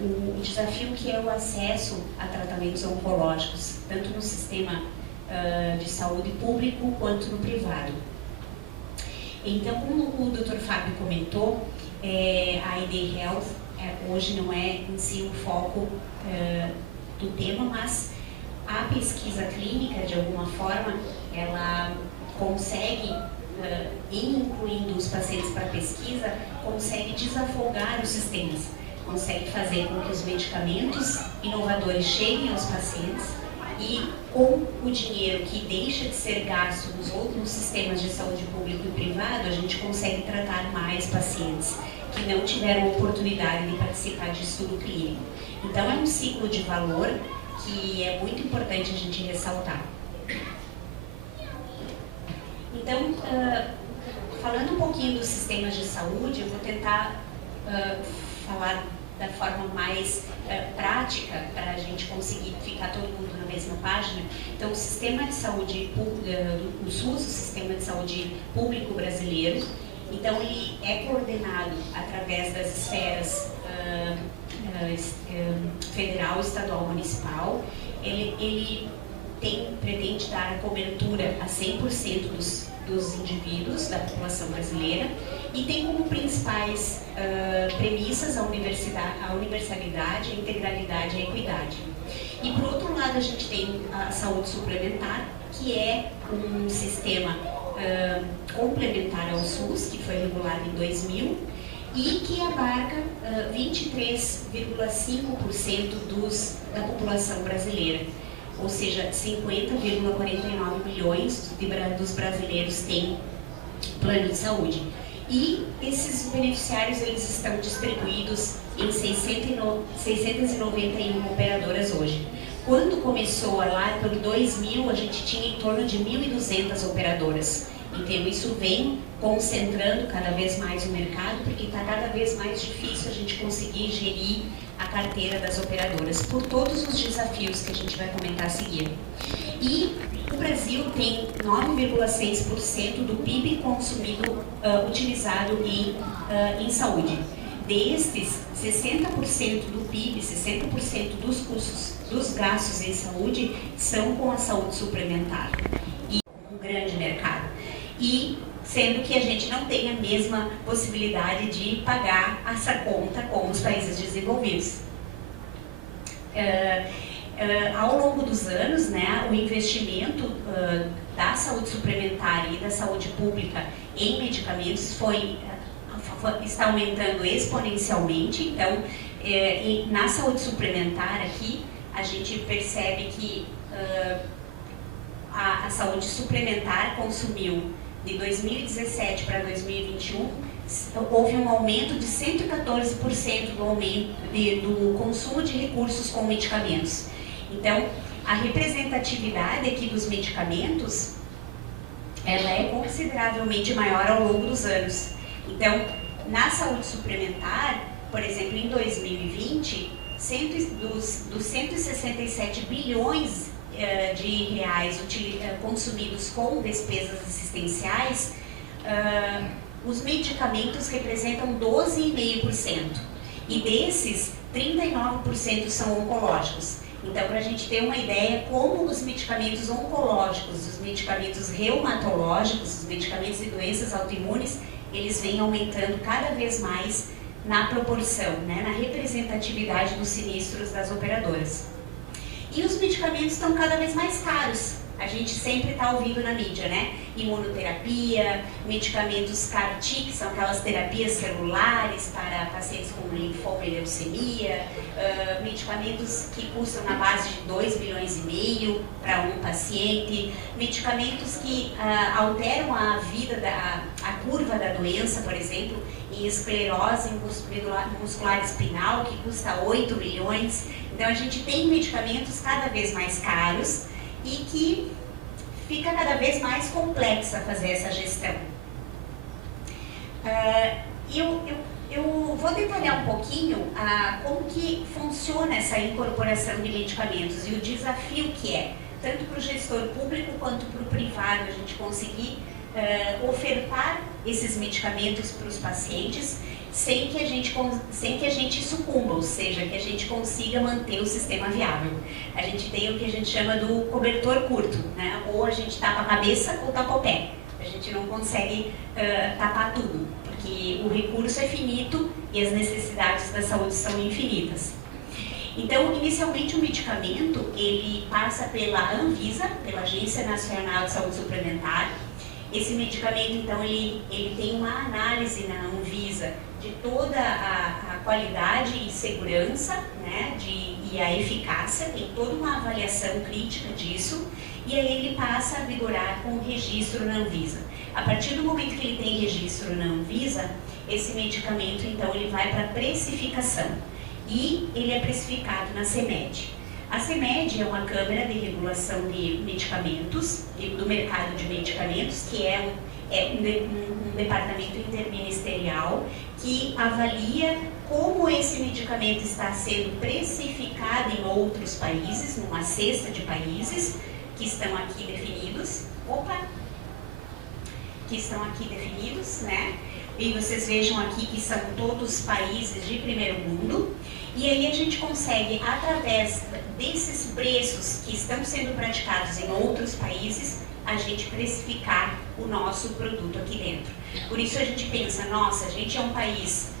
o desafio que é o acesso a tratamentos oncológicos, tanto no sistema de saúde público quanto no privado. Então, como o Dr. Fábio comentou, a ID Health hoje não é em si o foco do tema, mas a pesquisa clínica, de alguma forma, ela consegue, incluindo os pacientes para pesquisa, consegue desafogar os sistemas, consegue fazer com que os medicamentos inovadores cheguem aos pacientes e, com o dinheiro que deixa de ser gasto nos outros sistemas de saúde público e privado, a gente consegue tratar mais pacientes que não tiveram oportunidade de participar de estudo clínico. Então, é um ciclo de valor que é muito importante a gente ressaltar. Então, falando um pouquinho dos sistemas de saúde, eu vou tentar falar da forma mais prática para a gente conseguir ficar todo mundo na mesma página. Então, o sistema de saúde, o SUS, o Sistema de Saúde Público Brasileiro, então ele é coordenado através das esferas federal, estadual, municipal. Ele pretende dar a cobertura a 100% dos indivíduos da população brasileira e tem como principais premissas a universalidade, a integralidade e a equidade. E por outro lado a gente tem a saúde suplementar, que é um sistema complementar ao SUS, que foi regulado em 2000 e que abarca 23,5% da população brasileira. Ou seja, 50,49 milhões dos brasileiros têm plano de saúde. E esses beneficiários eles estão distribuídos em 691 operadoras hoje. Quando começou lá pelo 2000, a gente tinha em torno de 1.200 operadoras. Então isso vem concentrando cada vez mais o mercado, porque está cada vez mais difícil a gente conseguir gerir a carteira das operadoras, por todos os desafios que a gente vai comentar a seguir. E o Brasil tem 9,6% do PIB consumido, utilizado em saúde. Destes, 60% do PIB, 60% dos custos, dos gastos em saúde, são com a saúde suplementar. E um grande mercado. E sendo que a gente não tem a mesma possibilidade de pagar essa conta como os países desenvolvidos. Ao longo dos anos, né, o investimento da saúde suplementar e da saúde pública em medicamentos está aumentando exponencialmente. Então, na saúde suplementar aqui, a gente percebe que a saúde suplementar consumiu de 2017 para 2021, houve um aumento de 114% do consumo de recursos com medicamentos. Então, a representatividade aqui dos medicamentos, ela é consideravelmente maior ao longo dos anos. Então, na saúde suplementar, por exemplo, em 2020, dos 167 bilhões de reais consumidos com despesas assistenciais, os medicamentos representam 12,5%. E desses, 39% são oncológicos. Então, para a gente ter uma ideia como os medicamentos oncológicos, os medicamentos reumatológicos, os medicamentos de doenças autoimunes, eles vêm aumentando cada vez mais na proporção, né, na representatividade dos sinistros das operadoras. E os medicamentos estão cada vez mais caros. A gente sempre está ouvindo na mídia, né? Imunoterapia, medicamentos CAR-T, que são aquelas terapias celulares para pacientes com linfoma e leucemia, medicamentos que custam na base de 2,5 bilhões para um paciente, medicamentos que alteram a vida, a curva da doença, por exemplo, em esclerose muscular espinal, que custa 8 milhões. Então a gente tem medicamentos cada vez mais caros e que fica cada vez mais complexa fazer essa gestão. Eu vou detalhar um pouquinho como que funciona essa incorporação de medicamentos e o desafio que é, tanto para o gestor público quanto para o privado, a gente conseguir ofertar esses medicamentos para os pacientes sem que a gente sucumba, ou seja, que a gente consiga manter o sistema viável. A gente tem o que a gente chama do cobertor curto, né? Ou a gente tapa a cabeça ou tapa o pé. A gente não consegue tapar tudo, porque o recurso é finito e as necessidades da saúde são infinitas. Então, inicialmente o medicamento, ele passa pela Anvisa, pela Agência Nacional de Saúde Suplementar. Esse medicamento, então, ele tem uma análise na Anvisa de toda a qualidade e segurança, né, e a eficácia, tem toda uma avaliação crítica disso, e aí ele passa a vigorar com o registro na Anvisa. A partir do momento que ele tem registro na Anvisa, esse medicamento, então, ele vai para precificação, e ele é precificado na CMED. A CMED é uma Câmara de Regulação de Medicamentos, do mercado de medicamentos, que é um departamento interministerial que avalia como esse medicamento está sendo precificado em outros países, numa cesta de países que estão aqui definidos. Que estão aqui definidos, né? E vocês vejam aqui que são todos países de primeiro mundo. E aí a gente consegue, através desses preços que estão sendo praticados em outros países, a gente precificar o nosso produto aqui dentro. Por isso a gente pensa, nossa, a gente é um país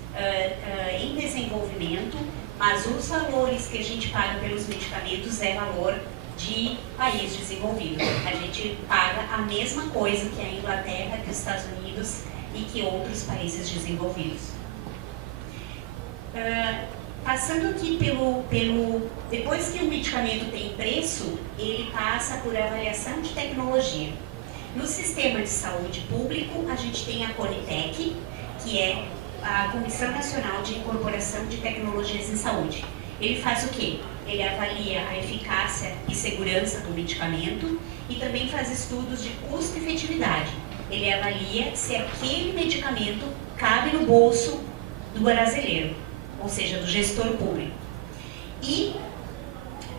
em desenvolvimento, mas os valores que a gente paga pelos medicamentos é valor de país desenvolvido. A gente paga a mesma coisa que a Inglaterra, que os Estados Unidos e que outros países desenvolvidos. Passando aqui depois que o medicamento tem preço, ele passa por avaliação de tecnologia. No sistema de saúde público, a gente tem a Conitec, que é a Comissão Nacional de Incorporação de Tecnologias em Saúde. Ele faz o quê? Ele avalia a eficácia e segurança do medicamento e também faz estudos de custo e efetividade. Ele avalia se aquele medicamento cabe no bolso do brasileiro, ou seja, do gestor público. E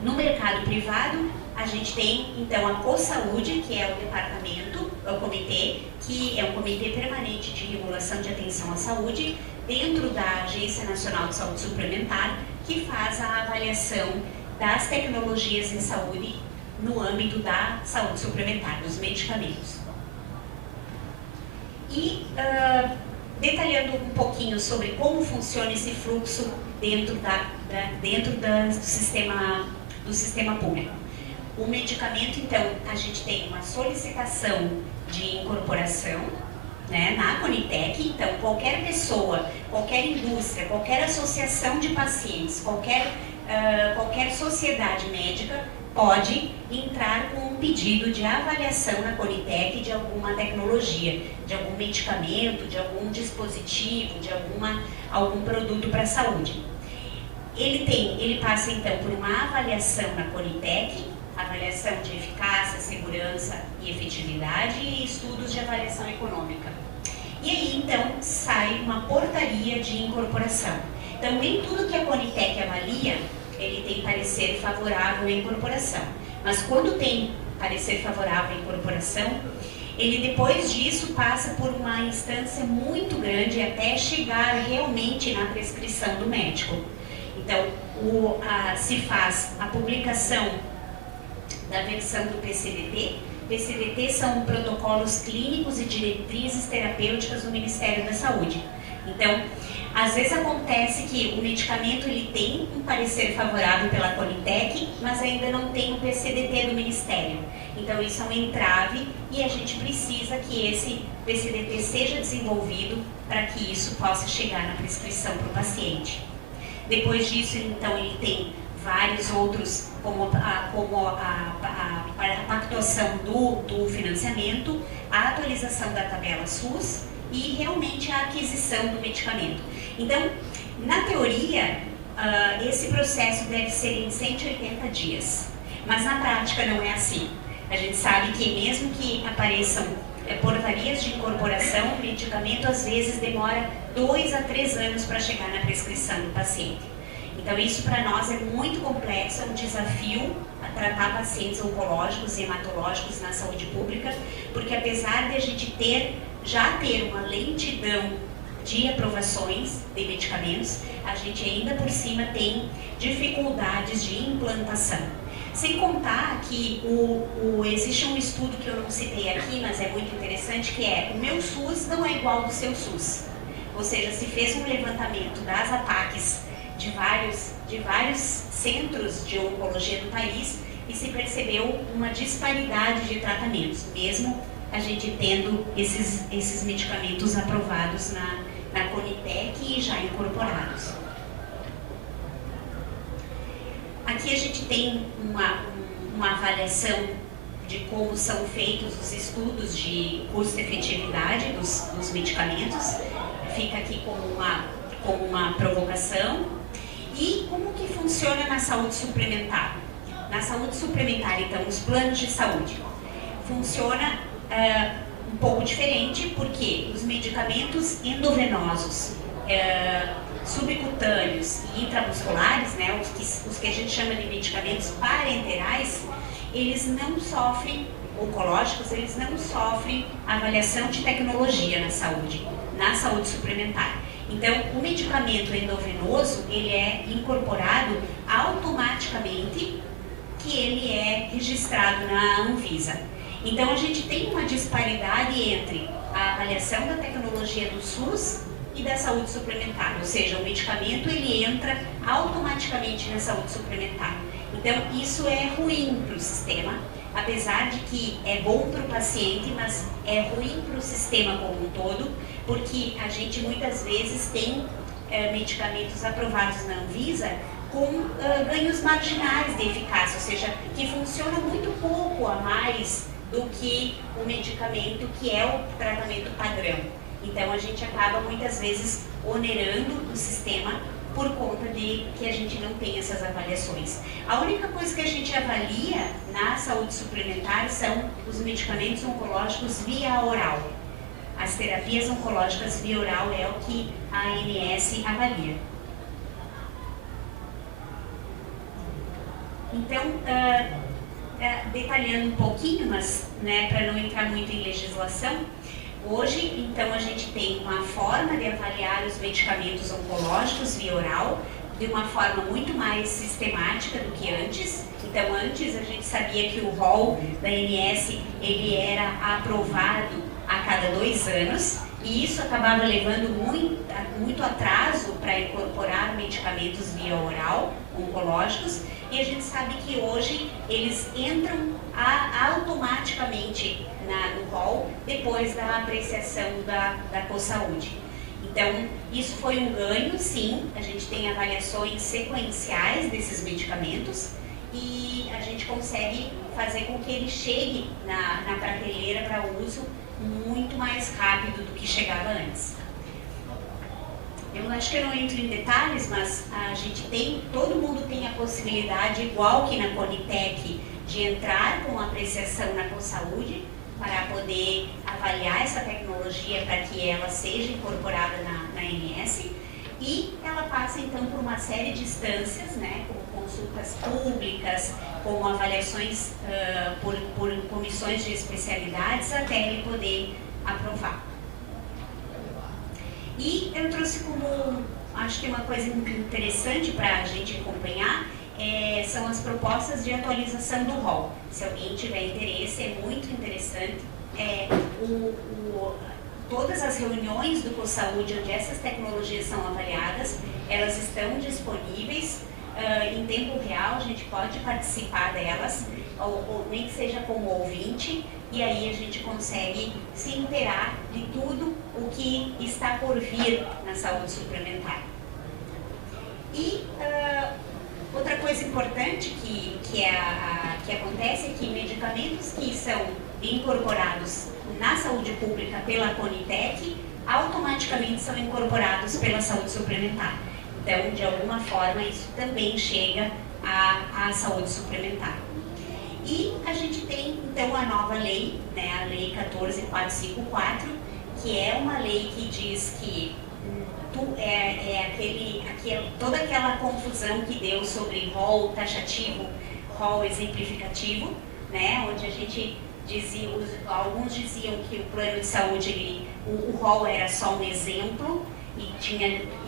no mercado privado, a gente tem então a CoSaúde, que é o departamento, é o comitê, que é um comitê permanente de regulação de atenção à saúde, dentro da Agência Nacional de Saúde Suplementar, que faz a avaliação das tecnologias em saúde no âmbito da saúde suplementar, dos medicamentos. E detalhando um pouquinho sobre como funciona esse fluxo dentro do sistema público. O medicamento, então, a gente tem uma solicitação de incorporação, né, na Conitec. Então, qualquer pessoa, qualquer indústria, qualquer associação de pacientes, qualquer sociedade médica pode entrar com um pedido de avaliação na Conitec de alguma tecnologia, de algum medicamento, de algum dispositivo, de algum produto para a saúde. Ele passa então por uma avaliação na Conitec, avaliação de eficácia, segurança e efetividade e estudos de avaliação econômica. E aí então sai uma portaria de incorporação. Então nem tudo que a Conitec avalia, ele tem parecer favorável à incorporação. Mas quando tem parecer favorável à incorporação, ele depois disso passa por uma instância muito grande até chegar realmente na prescrição do médico. Então, se faz a publicação da versão do PCDT. PCDT são protocolos clínicos e diretrizes terapêuticas do Ministério da Saúde. Então, às vezes acontece que o medicamento ele tem um parecer favorável pela Conitec, mas ainda não tem o PCDT do Ministério. Então, isso é um entrave e a gente precisa que esse PCDT seja desenvolvido para que isso possa chegar na prescrição para o paciente. Depois disso, então, ele tem vários outros, como a pactuação do financiamento, a atualização da tabela SUS e realmente a aquisição do medicamento. Então, na teoria, esse processo deve ser em 180 dias, mas na prática não é assim. A gente sabe que mesmo que apareçam portarias de incorporação, o medicamento às vezes demora 2 a 3 anos para chegar na prescrição do paciente. Então isso para nós é muito complexo, é um desafio a tratar pacientes oncológicos e hematológicos na saúde pública, porque apesar de a gente já ter uma lentidão de aprovações de medicamentos, a gente ainda por cima tem dificuldades de implantação. Sem contar que existe um estudo que eu não citei aqui, mas é muito interessante, que é o meu SUS não é igual ao do seu SUS. Ou seja, se fez um levantamento das APACs de vários centros de oncologia do país e se percebeu uma disparidade de tratamentos, mesmo a gente tendo esses medicamentos aprovados na Conitec e já incorporados. Aqui a gente tem uma avaliação de como são feitos os estudos de custo-efetividade dos medicamentos. Fica aqui como uma provocação. E como que funciona na saúde suplementar? Na saúde suplementar, então, os planos de saúde funciona um pouco diferente, porque os medicamentos endovenosos, subcutâneos e intramusculares, né, os que a gente chama de medicamentos parenterais, eles não sofrem, oncológicos, eles não sofrem avaliação de tecnologia na saúde suplementar. Então, o medicamento endovenoso, ele é incorporado automaticamente, que ele é registrado na Anvisa. Então, a gente tem uma disparidade entre a avaliação da tecnologia do SUS e da saúde suplementar, ou seja, o medicamento ele entra automaticamente na saúde suplementar. Então, isso é ruim para o sistema, apesar de que é bom para o paciente, mas é ruim para o sistema como um todo, porque a gente muitas vezes tem medicamentos aprovados na Anvisa com ganhos marginais de eficácia, ou seja, que funcionam muito pouco a mais do que o medicamento que é o tratamento padrão. Então a gente acaba muitas vezes onerando o sistema por conta de que a gente não tem essas avaliações. A única coisa que a gente avalia na saúde suplementar são os medicamentos oncológicos via oral. As terapias oncológicas via oral é o que a ANS avalia. Então, detalhando um pouquinho, mas para não entrar muito em legislação, hoje, então, a gente tem uma forma de avaliar os medicamentos oncológicos via oral de uma forma muito mais sistemática do que antes. Então, antes a gente sabia que o rol da ANS ele era aprovado a cada 2 anos e isso acabava levando muito atraso para incorporar medicamentos via oral oncológicos, e a gente sabe que hoje eles entram automaticamente no rol depois da apreciação da CoSaúde. Então, isso foi um ganho, sim. A gente tem avaliações sequenciais desses medicamentos e a gente consegue fazer com que ele chegue na prateleira para uso muito mais rápido do que chegava antes. Eu acho que eu não entro em detalhes, mas a gente todo mundo tem a possibilidade, igual que na Conitec, de entrar com apreciação na CoSaúde para poder avaliar essa tecnologia para que ela seja incorporada na ANS, e ela passa então por uma série de instâncias, como consultas públicas, como avaliações por comissões de especialidades, até ele poder aprovar. E eu trouxe acho que uma coisa interessante para a gente acompanhar, são as propostas de atualização do rol. Se alguém tiver interesse, é muito interessante. Todas as reuniões do CoSaúde onde essas tecnologias são avaliadas, elas estão disponíveis em tempo real, a gente pode participar delas, ou nem que seja como ouvinte, e aí a gente consegue se inteirar de tudo o que está por vir na saúde suplementar. E outra coisa importante que acontece é que medicamentos que são incorporados na saúde pública pela Conitec, automaticamente são incorporados pela saúde suplementar. Então, de alguma forma, isso também chega à saúde suplementar. E a gente tem, então, a nova lei, a Lei 14.454, que é uma lei que diz que toda aquela confusão que deu sobre rol taxativo, rol exemplificativo, onde a gente alguns diziam que o plano de saúde, o rol era só um exemplo, e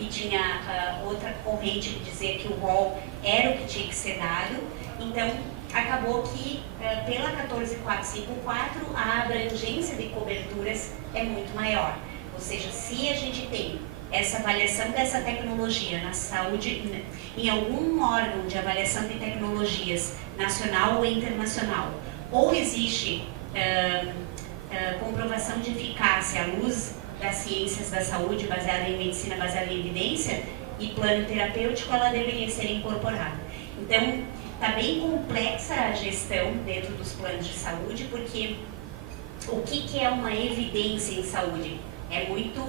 tinha outra corrente que dizia que o rol era o que tinha que ser dado. Então, acabou que pela 14454 a abrangência de coberturas é muito maior. Ou seja, se a gente tem essa avaliação dessa tecnologia na saúde, em algum órgão de avaliação de tecnologias, nacional ou internacional, ou existe comprovação de eficácia à luz das ciências da saúde baseada em medicina, baseada em evidência, e plano terapêutico, ela deveria ser incorporada. Então, está bem complexa a gestão dentro dos planos de saúde, porque o que é uma evidência em saúde? É muito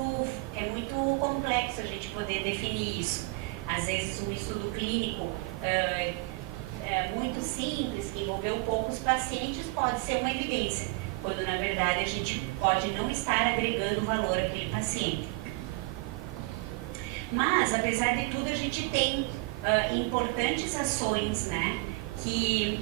complexo a gente poder definir isso. Às vezes um estudo clínico muito simples, que envolveu poucos pacientes, pode ser uma evidência, quando na verdade a gente pode não estar agregando valor àquele paciente. Mas, apesar de tudo, a gente tem importantes ações, né, que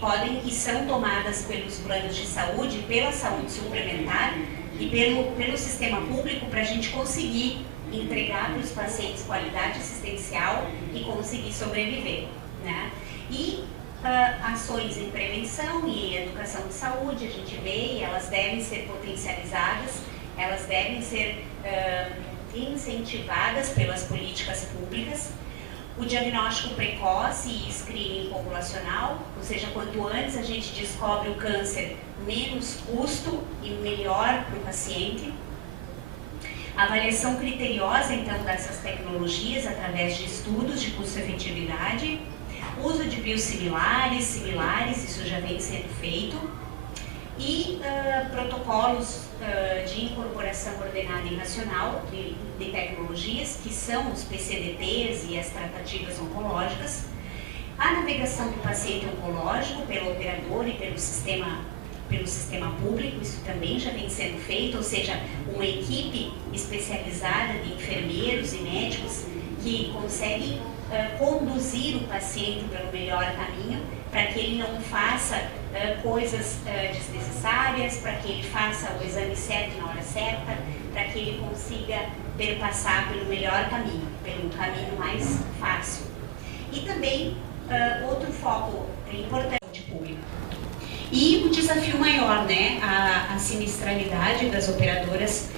podem e são tomadas pelos planos de saúde, pela saúde suplementar e pelo sistema público, para a gente conseguir entregar para os pacientes qualidade assistencial e conseguir sobreviver, né? E ações em prevenção e educação de saúde, a gente vê, e elas devem ser potencializadas, elas devem ser incentivadas pelas políticas públicas. O diagnóstico precoce e screening populacional, ou seja, quanto antes a gente descobre o câncer, menos custo e melhor para o paciente. A avaliação criteriosa, então, dessas tecnologias através de estudos de custo-efetividade. Uso de biosimilares, similares, isso já vem sendo feito. E protocolos de incorporação ordenada e racional de tecnologias, que são os PCDTs e as tratativas oncológicas. A navegação do paciente oncológico pelo operador e pelo sistema público, isso também já vem sendo feito, ou seja, uma equipe especializada de enfermeiros e médicos que conseguem conduzir o paciente pelo melhor caminho, para que ele não faça coisas desnecessárias, para que ele faça o exame certo na hora certa, para que ele consiga perpassar pelo melhor caminho, pelo caminho mais fácil. E também outro foco importante público. E o desafio maior, né, a sinistralidade das operadoras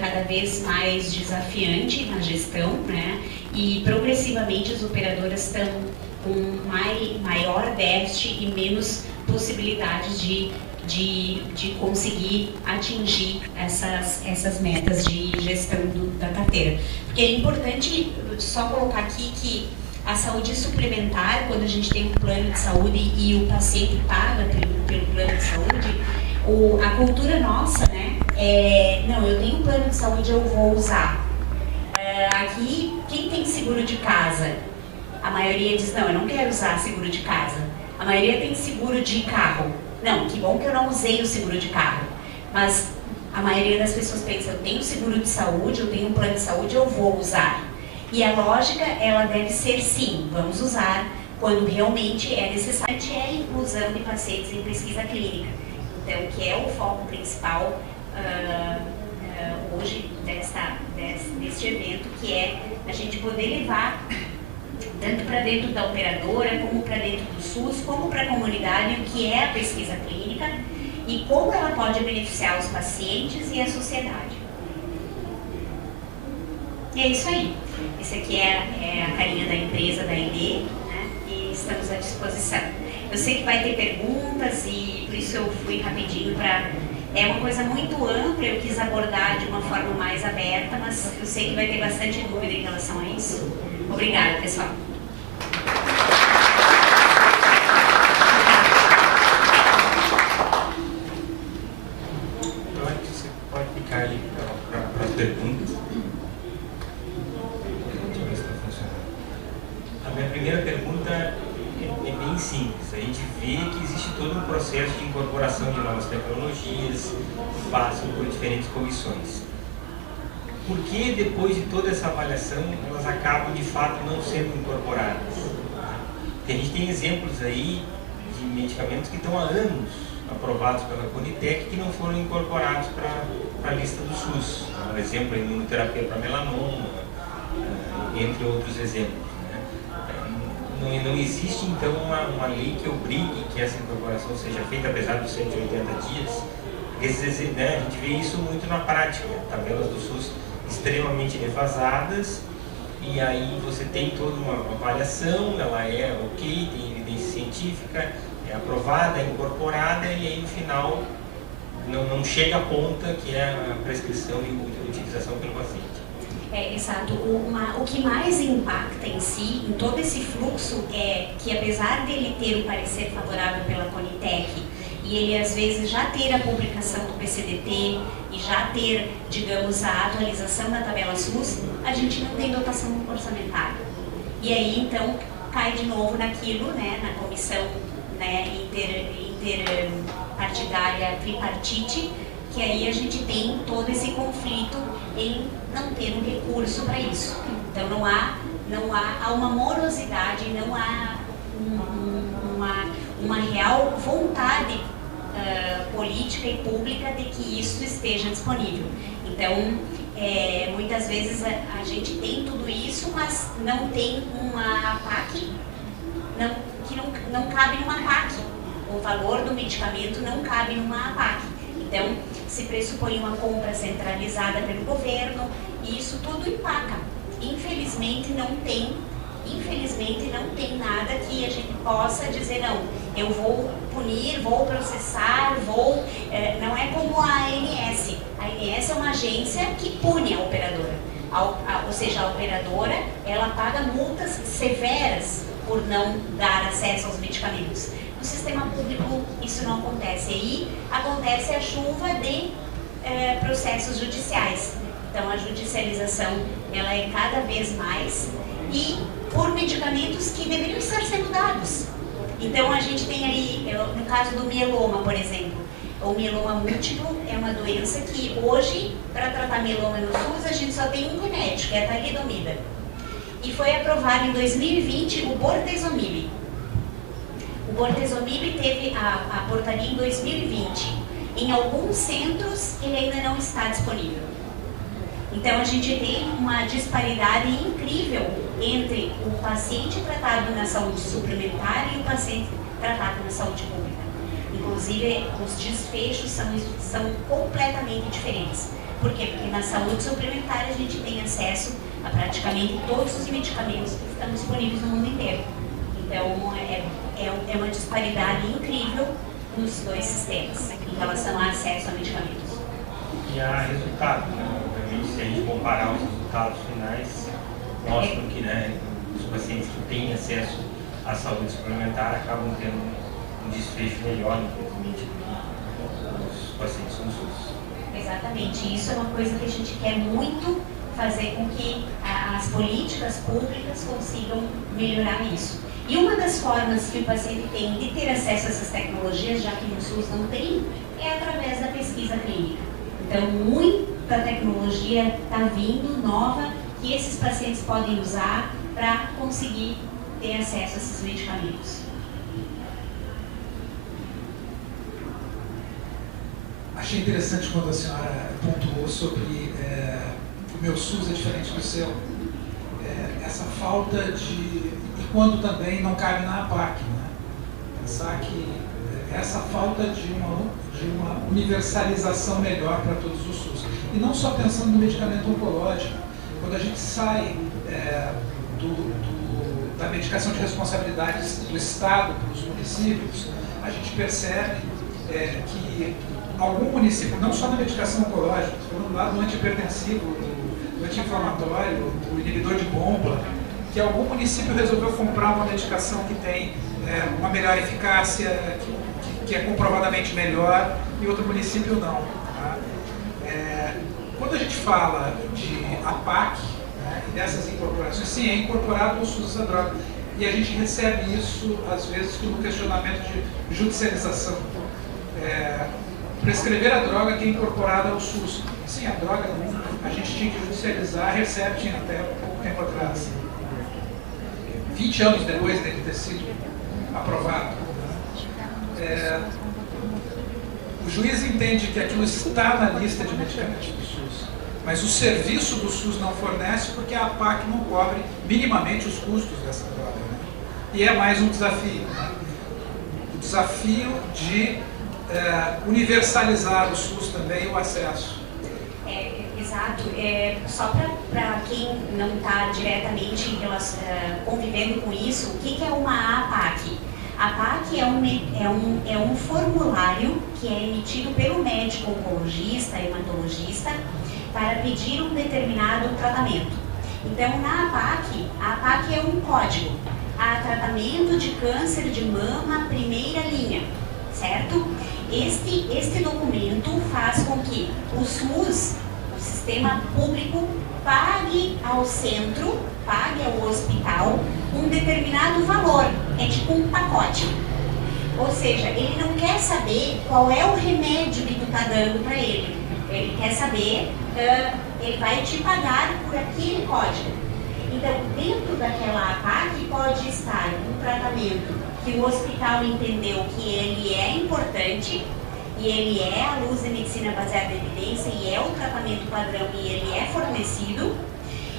cada vez mais desafiante na gestão, né, e progressivamente as operadoras estão com maior déficit e menos possibilidades de conseguir atingir essas metas de gestão da carteira. Porque é importante só colocar aqui que a saúde suplementar, quando a gente tem um plano de saúde e o paciente paga pelo plano de saúde, a cultura nossa, né, não, eu tenho um plano de saúde, eu vou usar. Aqui, quem tem seguro de casa? A maioria diz, não, eu não quero usar seguro de casa. A maioria tem seguro de carro. Não, que bom que eu não usei o seguro de carro. Mas a maioria das pessoas pensa, eu tenho seguro de saúde, eu tenho um plano de saúde, eu vou usar. E a lógica, ela deve ser sim, vamos usar quando realmente é necessário, é a inclusão de pacientes em pesquisa clínica. Então, que é o foco principal hoje deste evento, que é a gente poder levar tanto para dentro da operadora, como para dentro do SUS, como para a comunidade, o que é a pesquisa clínica e como ela pode beneficiar os pacientes e a sociedade. E é isso aí. Esse aqui é a carinha da empresa, da ID, né? E estamos à disposição. Eu sei que vai ter perguntas e por isso eu fui rapidinho para... É uma coisa muito ampla, eu quis abordar de uma forma mais aberta, mas eu sei que vai ter bastante dúvida em relação a isso. Obrigada, pessoal. Eu acho que você pode ficar aí para as perguntas. Deixa eu ver se está funcionando. A minha primeira pergunta é bem simples. A gente vê que existe todo um processo de incorporação de novas tecnologias, que passam por diferentes comissões. Por que depois de toda essa avaliação elas acabam de fato não sendo incorporadas? Porque a gente tem exemplos aí de medicamentos que estão há anos aprovados pela Conitec que não foram incorporados para a lista do SUS. Por exemplo, a imunoterapia para melanoma, entre outros exemplos. Não existe, então, uma lei que obrigue que essa incorporação seja feita, apesar dos 180 dias. A gente vê isso muito na prática, tabelas do SUS extremamente defasadas, e aí você tem toda uma avaliação, ela é ok, tem evidência científica, é aprovada, é incorporada, e aí no final não chega à ponta que é a prescrição e utilização pelo paciente. Exato. O que mais impacta em si, em todo esse fluxo, é que apesar dele ter o parecer favorável pela Conitec, e ele às vezes já ter a publicação do PCDT e já ter, digamos, a atualização da tabela SUS, a gente não tem dotação orçamentária. E aí, então, cai de novo naquilo, né, na comissão, né, interpartidária tripartite, que aí a gente tem todo esse conflito em não ter um recurso para isso. Então há uma morosidade, não há uma real vontade política e pública de que isso esteja disponível. Então, muitas vezes a gente tem tudo isso, mas não tem uma APAC, que não cabe numa APAC. O valor do medicamento não cabe numa APAC. Então, se pressupõe uma compra centralizada pelo governo, e isso tudo empaca. Infelizmente não tem nada que a gente possa dizer, não, eu vou punir, vou processar, não é como a ANS. A ANS é uma agência que pune a operadora. Ou seja, a operadora, ela paga multas severas por não dar acesso aos medicamentos. No sistema público isso não acontece. Aí acontece a chuva de processos judiciais. Então a judicialização ela é cada vez mais, e por medicamentos que deveriam estar sendo dados. Então a gente tem aí, no caso do mieloma, por exemplo, o mieloma múltiplo é uma doença que hoje, para tratar mieloma no SUS, a gente só tem um remédio, que é a talidomida. E foi aprovado em 2020 o bortezomib. O bortezomib teve a portaria em 2020. Em alguns centros ele ainda não está disponível. Então a gente tem uma disparidade incrível entre o paciente tratado na saúde suplementar e o paciente tratado na saúde pública. Inclusive os desfechos são completamente diferentes. Por quê? Porque na saúde suplementar a gente tem acesso a praticamente todos os medicamentos que estão disponíveis no mundo inteiro. Então é uma disparidade incrível nos dois sistemas em relação ao acesso a medicamentos. E há resultado, né? Obviamente, se a gente comparar os resultados finais, mostram que, né, os pacientes que têm acesso à saúde suplementar acabam tendo um desfecho melhor, infelizmente, do que os pacientes no SUS. Exatamente. Isso é uma coisa que a gente quer muito fazer com que as políticas públicas consigam melhorar isso. E uma das formas que o paciente tem de ter acesso a essas tecnologias, já que no SUS não tem, é através da pesquisa clínica. Então, muita tecnologia está vindo, nova, que esses pacientes podem usar para conseguir ter acesso a esses medicamentos. Achei interessante quando a senhora pontuou sobre o meu SUS é diferente do seu. Essa falta de... E quando também não cabe na APAC, né? Pensar que essa falta de uma universalização melhor para todos os SUS. E não só pensando no medicamento oncológico. Quando a gente sai da medicação de responsabilidades do Estado para os municípios, a gente percebe que algum município, não só na medicação oncológica, falando lá do antihipertensivo, do anti-inflamatório, do inibidor de bomba, que algum município resolveu comprar uma medicação que tem uma melhor eficácia, que é comprovadamente melhor, e outro município não. Tá? Quando a gente fala de APAC, né, e dessas incorporações, sim, é incorporado no SUS essa droga. E a gente recebe isso, às vezes, como questionamento de judicialização. Prescrever a droga que é incorporada ao SUS. Sim, a droga a gente tinha que judicializar, a Recep tinha até pouco tempo atrás. 20 anos depois dele ter sido aprovado. o juiz entende que aquilo está na lista de medicamentos do SUS, mas o serviço do SUS não fornece porque a APAC não cobre minimamente os custos dessa droga, né? E é mais um desafio, né? O desafio de universalizar o SUS também, o acesso. Exato. Só para quem não está diretamente convivendo com isso, o que é uma APAC? A APAC é um formulário que é emitido pelo médico oncologista, hematologista, para pedir um determinado tratamento. Então, na APAC, a APAC é um código. A tratamento de câncer de mama, primeira linha, certo? Este documento faz com que o SUS, o sistema público, pague ao centro, pague ao hospital um determinado valor. É tipo um pacote. Ou seja, ele não quer saber qual é o remédio que tu está dando para ele. Ele quer saber, ele vai te pagar por aquele código. Então, dentro daquela APAC pode estar um tratamento que o hospital entendeu que ele é importante, e ele é à luz da medicina baseada em evidência, e é o tratamento padrão, e ele é fornecido,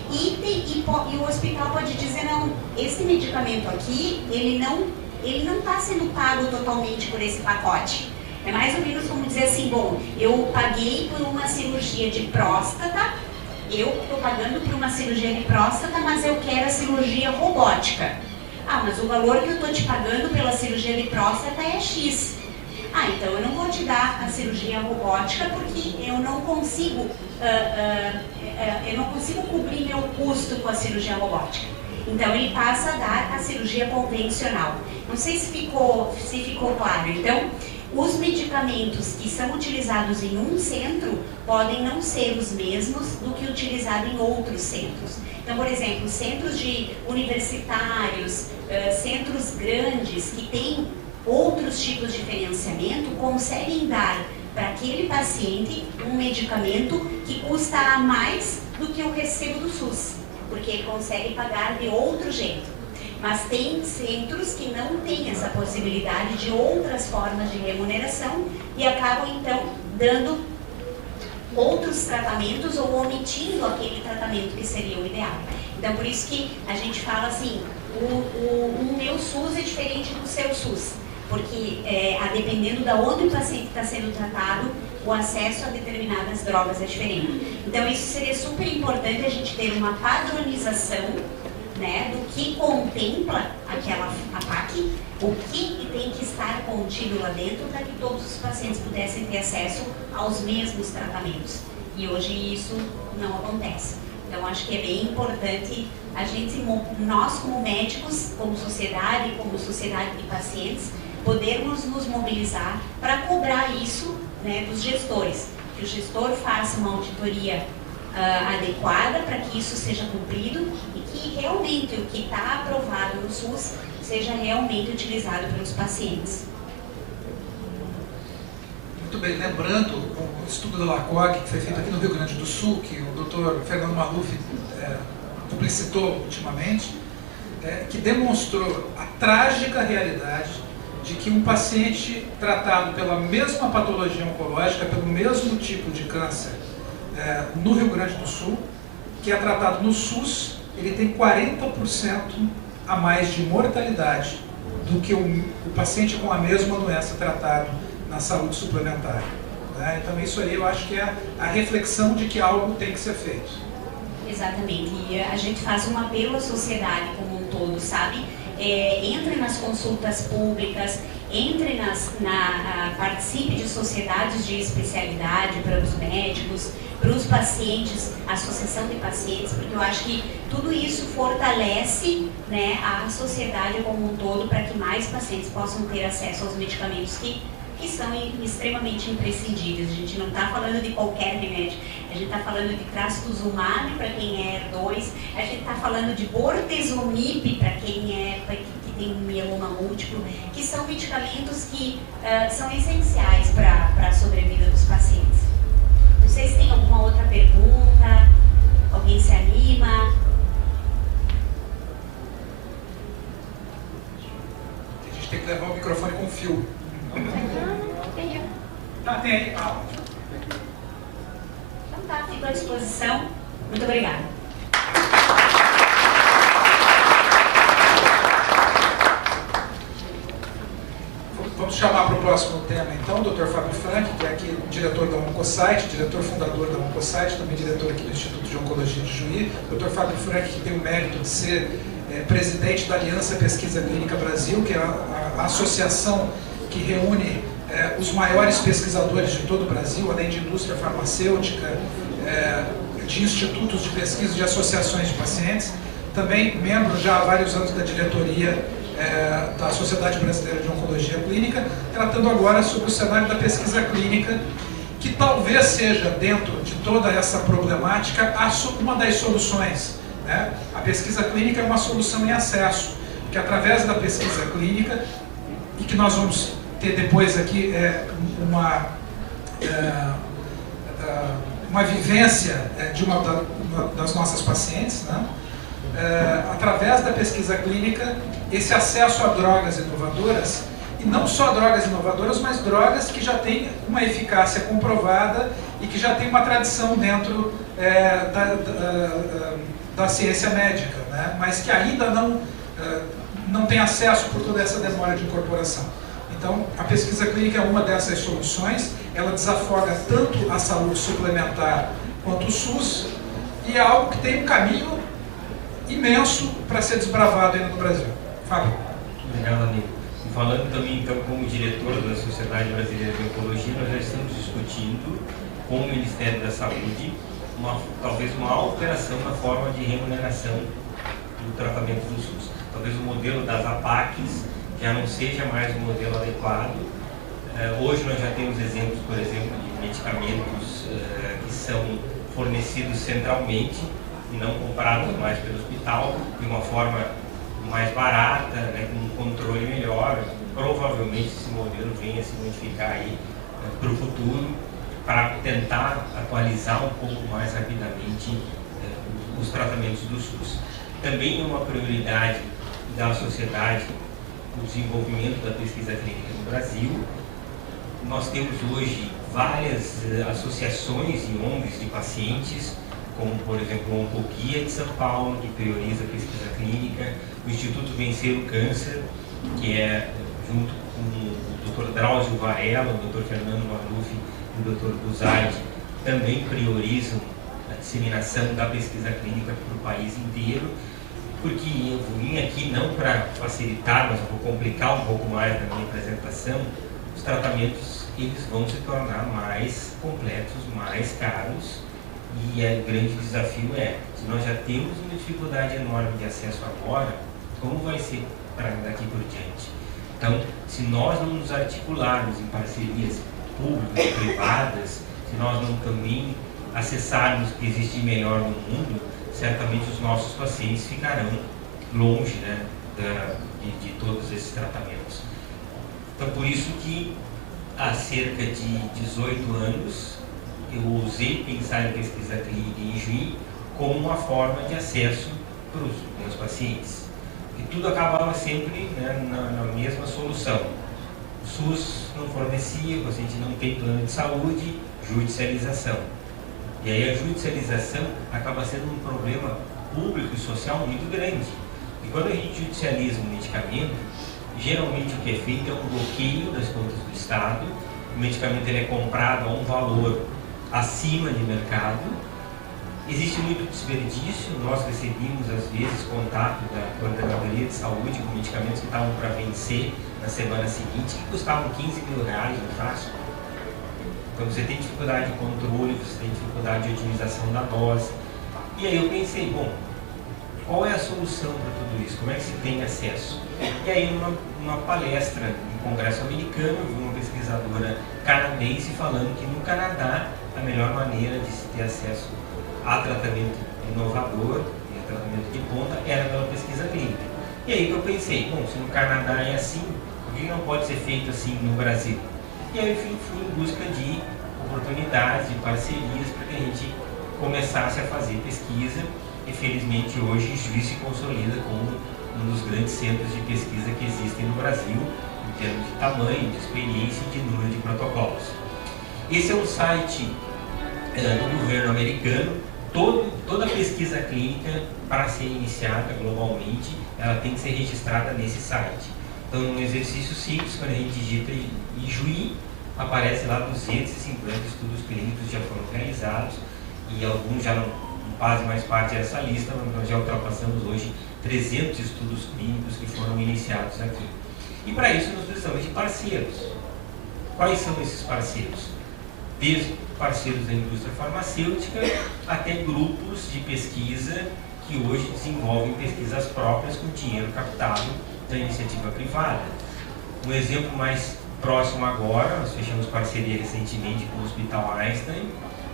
e o hospital pode dizer, não, esse medicamento aqui, ele não está sendo pago totalmente por esse pacote. É mais ou menos como dizer assim, bom, eu paguei por uma cirurgia de próstata, eu estou pagando por uma cirurgia de próstata, mas eu quero a cirurgia robótica. Ah, mas o valor que eu estou te pagando pela cirurgia de próstata é X. Ah, então eu não vou te dar a cirurgia robótica porque eu não consigo cobrir meu custo com a cirurgia robótica. Então ele passa a dar a cirurgia convencional. Não sei se ficou claro. Então, os medicamentos que são utilizados em um centro podem não ser os mesmos do que utilizado em outros centros. Então, por exemplo, centros de universitários, centros grandes que têm outros tipos de financiamento conseguem dar para aquele paciente um medicamento que custa a mais do que o recebo do SUS, porque ele consegue pagar de outro jeito. Mas tem centros que não têm essa possibilidade de outras formas de remuneração e acabam então dando outros tratamentos ou omitindo aquele tratamento que seria o ideal. Então por isso que a gente fala assim, o meu SUS é diferente do seu SUS, porque dependendo de onde o paciente está sendo tratado, o acesso a determinadas drogas é diferente. Então isso seria super importante a gente ter uma padronização, né, do que contempla aquela APAC, o que tem que estar contido lá dentro para que todos os pacientes pudessem ter acesso aos mesmos tratamentos. E hoje isso não acontece. Então acho que é bem importante a gente, nós como médicos, como sociedade de pacientes, podermos nos mobilizar para cobrar isso, né, dos gestores. Que o gestor faça uma auditoria adequada para que isso seja cumprido e que realmente o que está aprovado no SUS seja realmente utilizado pelos pacientes. Muito bem, lembrando o estudo da LACOG, que foi feito aqui no Rio Grande do Sul, que o Dr. Fernando Maluf publicitou ultimamente, que demonstrou a trágica realidade de que um paciente tratado pela mesma patologia oncológica, pelo mesmo tipo de câncer, no Rio Grande do Sul, que é tratado no SUS, ele tem 40% a mais de mortalidade do que o paciente com a mesma doença tratado na saúde suplementar. Né? Então isso aí eu acho que é a reflexão de que algo tem que ser feito. Exatamente, e a gente faz um apelo à sociedade como um todo, sabe? Entre nas consultas públicas, participe de sociedades de especialidade para os médicos, para os pacientes, associação de pacientes, porque eu acho que tudo isso fortalece, né, a sociedade como um todo para que mais pacientes possam ter acesso aos medicamentos que são extremamente imprescindíveis. A gente não está falando de qualquer remédio, a gente está falando de trastuzumab para quem é HER2, a gente está falando de bortezomib para quem tem um mieloma múltiplo, que são medicamentos que são essenciais para a sobrevida dos pacientes. Não sei se tem alguma outra pergunta, alguém se anima? A gente tem que levar o microfone com fio. Tá, tem aí. Então tá, fico à disposição. Muito obrigada. Vamos chamar para o próximo tema, então, o Dr. Fábio Frank, que é aqui o diretor da Oncosite, diretor fundador da Oncosite, também diretor aqui do Instituto de Oncologia de Juí. Dr. Fábio Frank, que tem o mérito de ser presidente da Aliança Pesquisa Clínica Brasil, que é a associação que reúne os maiores pesquisadores de todo o Brasil, além de indústria farmacêutica, de institutos de pesquisa, de associações de pacientes. Também membro já há vários anos da diretoria da Sociedade Brasileira de Oncologia Clínica, tratando agora sobre o cenário da pesquisa clínica, que talvez seja, dentro de toda essa problemática, uma das soluções. Né? A pesquisa clínica é uma solução em acesso, que através da pesquisa clínica, e que nós vamos ter depois aqui uma vivência de uma das nossas pacientes, né? Através da pesquisa clínica, esse acesso a drogas inovadoras, e não só drogas inovadoras, mas drogas que já têm uma eficácia comprovada e que já têm uma tradição dentro da ciência médica, né? Mas que ainda não tem acesso por toda essa demora de incorporação. Então, a pesquisa clínica é uma dessas soluções, ela desafoga tanto a saúde suplementar quanto o SUS, e é algo que tem um caminho imenso para ser desbravado ainda no Brasil. Fábio. Obrigado, amigo. E falando também, então, como diretor da Sociedade Brasileira de Oncologia, nós já estamos discutindo com o Ministério da Saúde talvez uma alteração na forma de remuneração do tratamento do SUS. Talvez o modelo das APACs já não seja mais um modelo adequado. Hoje nós já temos exemplos, por exemplo, de medicamentos que são fornecidos centralmente e não comprados mais pelo hospital, de uma forma mais barata, né, com um controle melhor. Provavelmente esse modelo venha a se modificar aí para o futuro, para tentar atualizar um pouco mais rapidamente os tratamentos do SUS. Também é uma prioridade da sociedade o desenvolvimento da pesquisa clínica no Brasil. Nós temos hoje várias associações e ONGs de pacientes, como por exemplo o Oncoguia de São Paulo, que prioriza a pesquisa clínica, o Instituto Vencer o Câncer, que é junto com o Dr. Drauzio Varela, o Dr. Fernando Maluf e o Dr. Buzaide, também priorizam a disseminação da pesquisa clínica para o país inteiro, porque eu vim aqui não para facilitar, mas vou complicar um pouco mais na minha apresentação. Os tratamentos eles vão se tornar mais complexos, mais caros, e o grande desafio é, se nós já temos uma dificuldade enorme de acesso agora, como vai ser para daqui por diante? Então, se nós não nos articularmos em parcerias públicas e privadas, se nós não também acessarmos o que existe de melhor no mundo, certamente os nossos pacientes ficarão longe, né, de todos esses tratamentos. Então, por isso que há cerca de 18 anos eu ousei pensar em pesquisa clínica em Juí como uma forma de acesso para os meus pacientes. E tudo acabava sempre, né, na mesma solução. O SUS não fornecia, o paciente não tem plano de saúde, judicialização. E aí a judicialização acaba sendo um problema público e social muito grande. E quando a gente judicializa um medicamento, geralmente o que é feito é um bloqueio das contas do Estado, o medicamento ele é comprado a um valor acima de mercado, existe muito desperdício. Nós recebemos às vezes contato da Coordenadoria de Saúde com medicamentos que estavam para vencer na semana seguinte, que custavam R$15 mil no frasco. Então você tem dificuldade de controle, você tem dificuldade de otimização da dose. E aí eu pensei, bom, qual é a solução para tudo isso? Como é que se tem acesso? E aí numa palestra no Congresso americano, eu vi uma pesquisadora canadense falando que no Canadá a melhor maneira de se ter acesso a tratamento inovador e a tratamento de ponta era pela pesquisa clínica. E aí que eu pensei, bom, se no Canadá é assim, por que não pode ser feito assim no Brasil? E aí eu fui em busca de oportunidades, de parcerias, para que a gente começasse a fazer pesquisa, e felizmente hoje Juí se consolida como um dos grandes centros de pesquisa que existem no Brasil, em termos de tamanho, de experiência e de número de protocolos. Esse é um site do governo americano. Toda pesquisa clínica, para ser iniciada globalmente, ela tem que ser registrada nesse site. Então, um exercício simples, quando a gente digita IJUI, aparece lá 250 estudos clínicos já foram realizados, e alguns já não fazem mais parte dessa lista, mas nós já ultrapassamos hoje 300 estudos clínicos que foram iniciados aqui. E para isso nós precisamos de parceiros. Quais são esses parceiros? Desde parceiros da indústria farmacêutica até grupos de pesquisa que hoje desenvolvem pesquisas próprias com dinheiro captado da iniciativa privada. Um exemplo mais próximo agora, nós fechamos parceria recentemente com o Hospital Einstein,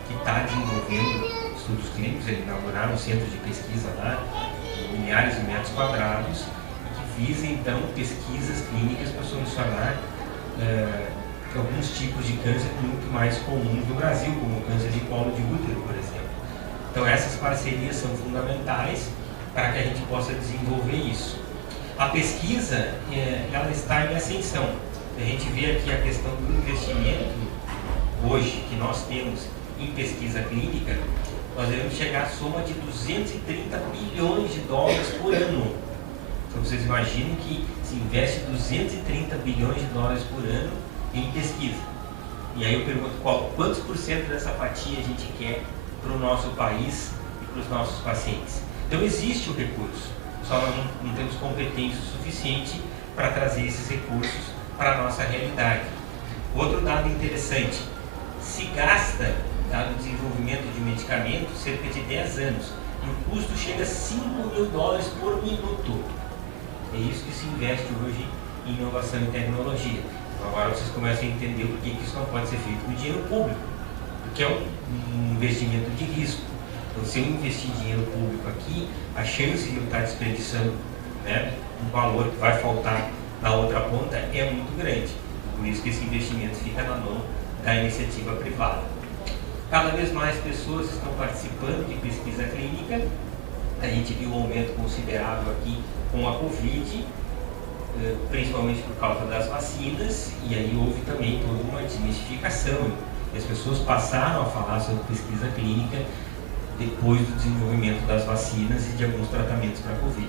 que está desenvolvendo estudos clínicos. Eles inauguraram um centro de pesquisa lá, de milhares de metros quadrados, e que visa então pesquisas clínicas para solucionar alguns tipos de câncer muito mais comuns no Brasil, como o câncer de colo de útero, por exemplo. Então essas parcerias são fundamentais para que a gente possa desenvolver isso. A pesquisa, ela está em ascensão. A gente vê aqui a questão do investimento hoje que nós temos em pesquisa clínica. Nós devemos chegar à soma de 230 bilhões de dólares por ano. Então vocês imaginam que se investe 230 bilhões de dólares por ano em pesquisa. E aí eu pergunto quantos por cento dessa fatia a gente quer para o nosso país e para os nossos pacientes. Então existe o recurso, só nós não temos competência suficiente para trazer esses recursos para a nossa realidade. Outro dado interessante, se gasta no desenvolvimento de medicamentos cerca de 10 anos e o custo chega a 5 mil dólares por minuto. É isso que se investe hoje em inovação e tecnologia. Então agora vocês começam a entender por que isso não pode ser feito com dinheiro público, porque é um investimento de risco. Então, se eu investir dinheiro público aqui, a chance de eu estar desperdiçando, né, um valor que vai faltar na outra ponta é muito grande. Por isso que esse investimento fica na mão da iniciativa privada. Cada vez mais pessoas estão participando de pesquisa clínica. A gente viu um aumento considerável aqui com a Covid, principalmente por causa das vacinas, e aí houve também toda uma desmistificação. As pessoas passaram a falar sobre pesquisa clínica depois do desenvolvimento das vacinas e de alguns tratamentos para a Covid.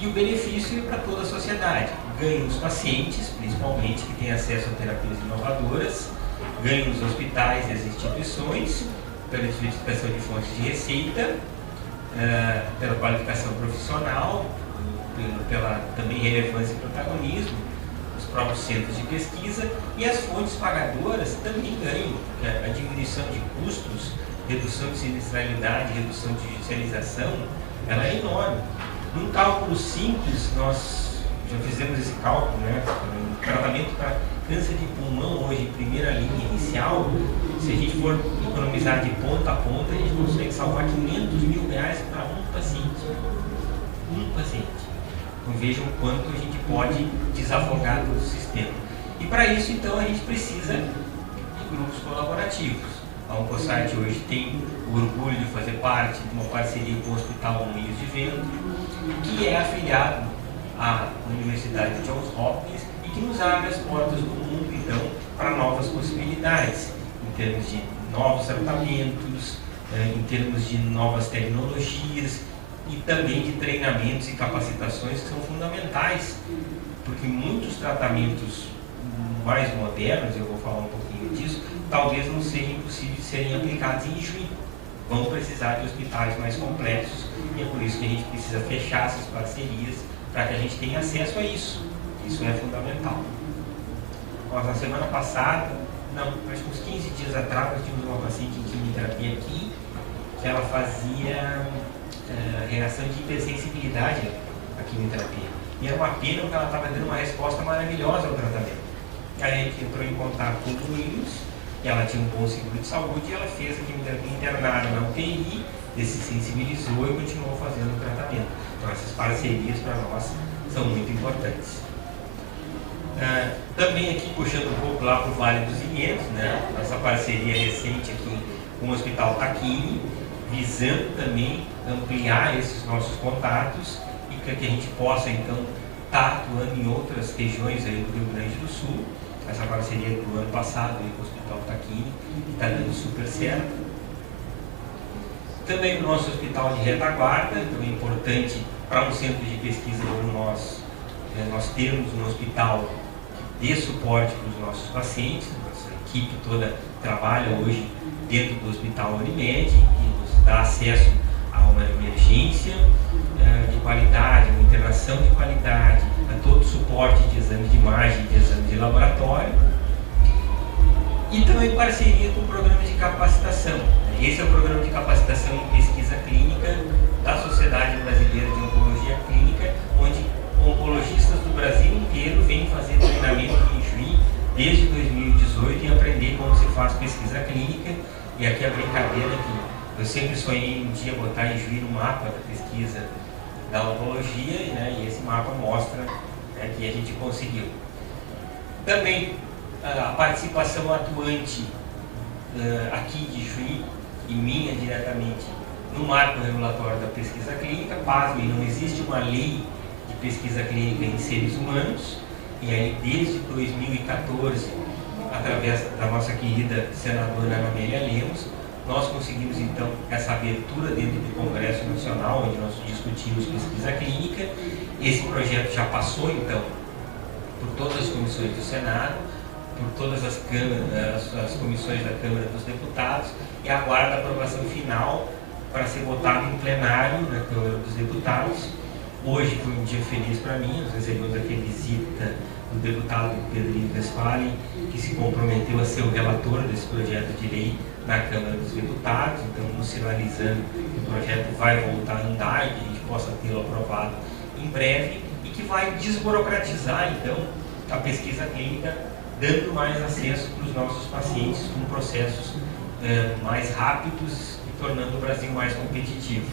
E o benefício é para toda a sociedade. Ganham os pacientes, principalmente, que têm acesso a terapias inovadoras, ganham os hospitais e as instituições, pela diversificação de fontes de receita, pela qualificação profissional, pela também relevância e protagonismo, os próprios centros de pesquisa, e as fontes pagadoras também ganham, porque a diminuição de custos, redução de sinistralidade, redução de judicialização, ela é enorme. Num cálculo simples, nós já fizemos esse cálculo, né? O tratamento para câncer de pulmão hoje, primeira linha inicial, se a gente for economizar de ponta a ponta, a gente consegue salvar 500 mil reais para um paciente. Um paciente. Então vejam quanto a gente pode desafogar todo o sistema. E para isso, então, a gente precisa de grupos colaborativos. A Oncocyte hoje tem o orgulho de fazer parte de uma parceria com o Hospital Moinhos de Vento, que é afiliado à Universidade de Johns Hopkins e que nos abre as portas do mundo, então, para novas possibilidades, em termos de novos tratamentos, em termos de novas tecnologias e também de treinamentos e capacitações que são fundamentais, porque muitos tratamentos mais modernos, eu vou falar um pouquinho disso, talvez não sejam possíveis de serem aplicados em IJUI. Vão precisar de hospitais mais complexos e é por isso que a gente precisa fechar essas parcerias para que a gente tenha acesso a isso. Isso é fundamental. Nós, na semana passada, acho que uns 15 dias atrás, nós tínhamos uma paciente em quimioterapia aqui, que ela fazia reação de hipersensibilidade à quimioterapia. E era uma pena porque ela estava dando uma resposta maravilhosa ao tratamento. Aí a gente entrou em contato com o Moinhos, e ela tinha um bom seguro de saúde, e ela fez a quimioterapia internada na UTI, se sensibilizou e continuou fazendo o tratamento. Então essas parcerias para nós são muito importantes. Também aqui puxando um pouco lá para o Vale dos Vinhedos, né? Nossa parceria recente aqui com o Hospital Taquini, visando também ampliar esses nossos contatos e para que a gente possa então estar atuando em outras regiões aí do Rio Grande do Sul. essa parceria do ano passado com o Hospital Taquini, que está dando super certo. Também o nosso hospital de retaguarda, então é importante para um centro de pesquisa como nós termos um hospital que dê suporte para os nossos pacientes. Nossa equipe toda trabalha hoje dentro do Hospital Unimed, que nos dá acesso a uma emergência de qualidade, uma internação de qualidade, a todo o suporte de exame de imagem, de exame de laboratório, e também parceria com o programa de capacitação. Esse é o programa de capacitação em pesquisa clínica da Sociedade Brasileira de Oncologia Clínica, onde oncologistas do Brasil inteiro vêm fazer treinamento em Juí desde 2018 e aprender como se faz pesquisa clínica. E aqui a brincadeira que eu sempre sonhei um dia botar em Juí no mapa da pesquisa da oncologia, né, e esse mapa mostra, né, que a gente conseguiu. Também a participação atuante aqui de Juí e minha diretamente no marco regulatório da pesquisa clínica. Pasmem, não existe uma lei de pesquisa clínica em seres humanos, e aí desde 2014, através da nossa querida senadora Ana Amélia Lemos, nós conseguimos então essa abertura dentro do Congresso Nacional, onde nós discutimos pesquisa clínica. Esse projeto já passou então por todas as comissões do Senado, por todas as comissões da Câmara dos Deputados, e aguarda a aprovação final para ser votado em plenário na Câmara dos Deputados. Hoje foi um dia feliz para mim. Nós recebemos aqui a visita do deputado Pedrinho Westphalen, que se comprometeu a ser o relator desse projeto de lei na Câmara dos Deputados, então nos sinalizando que o projeto vai voltar a andar e que a gente possa tê-lo aprovado em breve, e que vai desburocratizar então a pesquisa clínica, dando mais acesso para os nossos pacientes com processos mais rápidos e tornando o Brasil mais competitivo.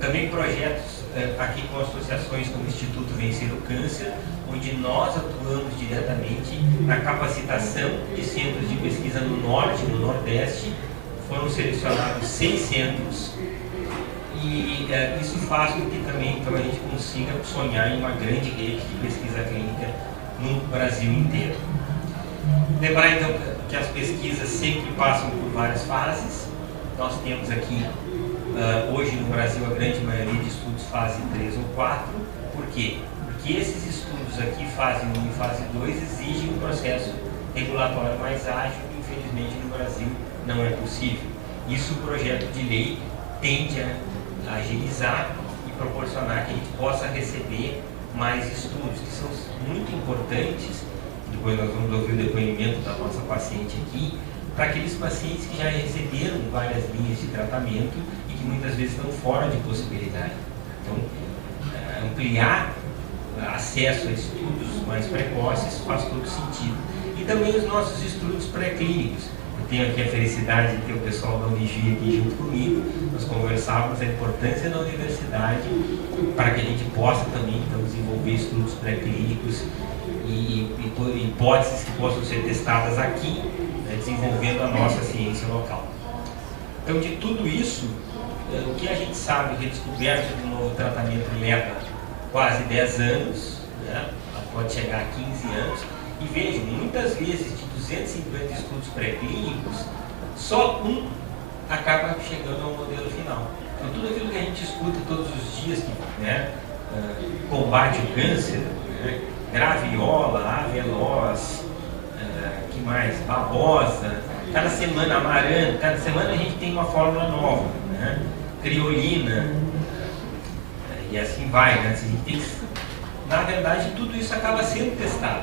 Também projetos aqui com associações como o Instituto Vencer o Câncer, onde nós atuamos diretamente na capacitação de centros de pesquisa no Norte e no Nordeste. Foram selecionados 100 centros, e isso faz com que também então, a gente consiga sonhar em uma grande rede de pesquisa clínica no Brasil inteiro. Lembrar então que as pesquisas sempre passam por várias fases. Nós temos aqui, hoje no Brasil, a grande maioria de estudos fase 3 ou 4. Por quê? Porque esses estudos aqui, fase 1 e fase 2, exigem um processo regulatório mais ágil, que infelizmente no Brasil não é possível. Isso o projeto de lei tende a agilizar e proporcionar que a gente possa receber mais estudos, que são muito importantes. Depois nós vamos ouvir o depoimento da nossa paciente aqui, para aqueles pacientes que já receberam várias linhas de tratamento e que muitas vezes estão fora de possibilidade. Então, ampliar acesso a estudos mais precoces faz todo sentido. E também os nossos estudos pré-clínicos. Eu tenho aqui a felicidade de ter o pessoal da Unigi aqui junto comigo. Nós conversávamos a importância da universidade para que a gente possa também então, desenvolver estudos pré-clínicos e hipóteses que possam ser testadas aqui, né, desenvolvendo a nossa ciência local. Então, de tudo isso, o que a gente sabe que a descoberta de um novo tratamento leva quase 10 anos, né, pode chegar a 15 anos, e vejam, muitas vezes de 250 estudos pré-clínicos, só um acaba chegando ao modelo final. Então, tudo aquilo que a gente escuta todos os dias, que né, combate o câncer, né, graviola, aveloz, que mais? Babosa, cada semana amaranto, cada semana a gente tem uma fórmula nova, né? Criolina, e assim vai, né? A gente tem, na verdade, tudo isso acaba sendo testado,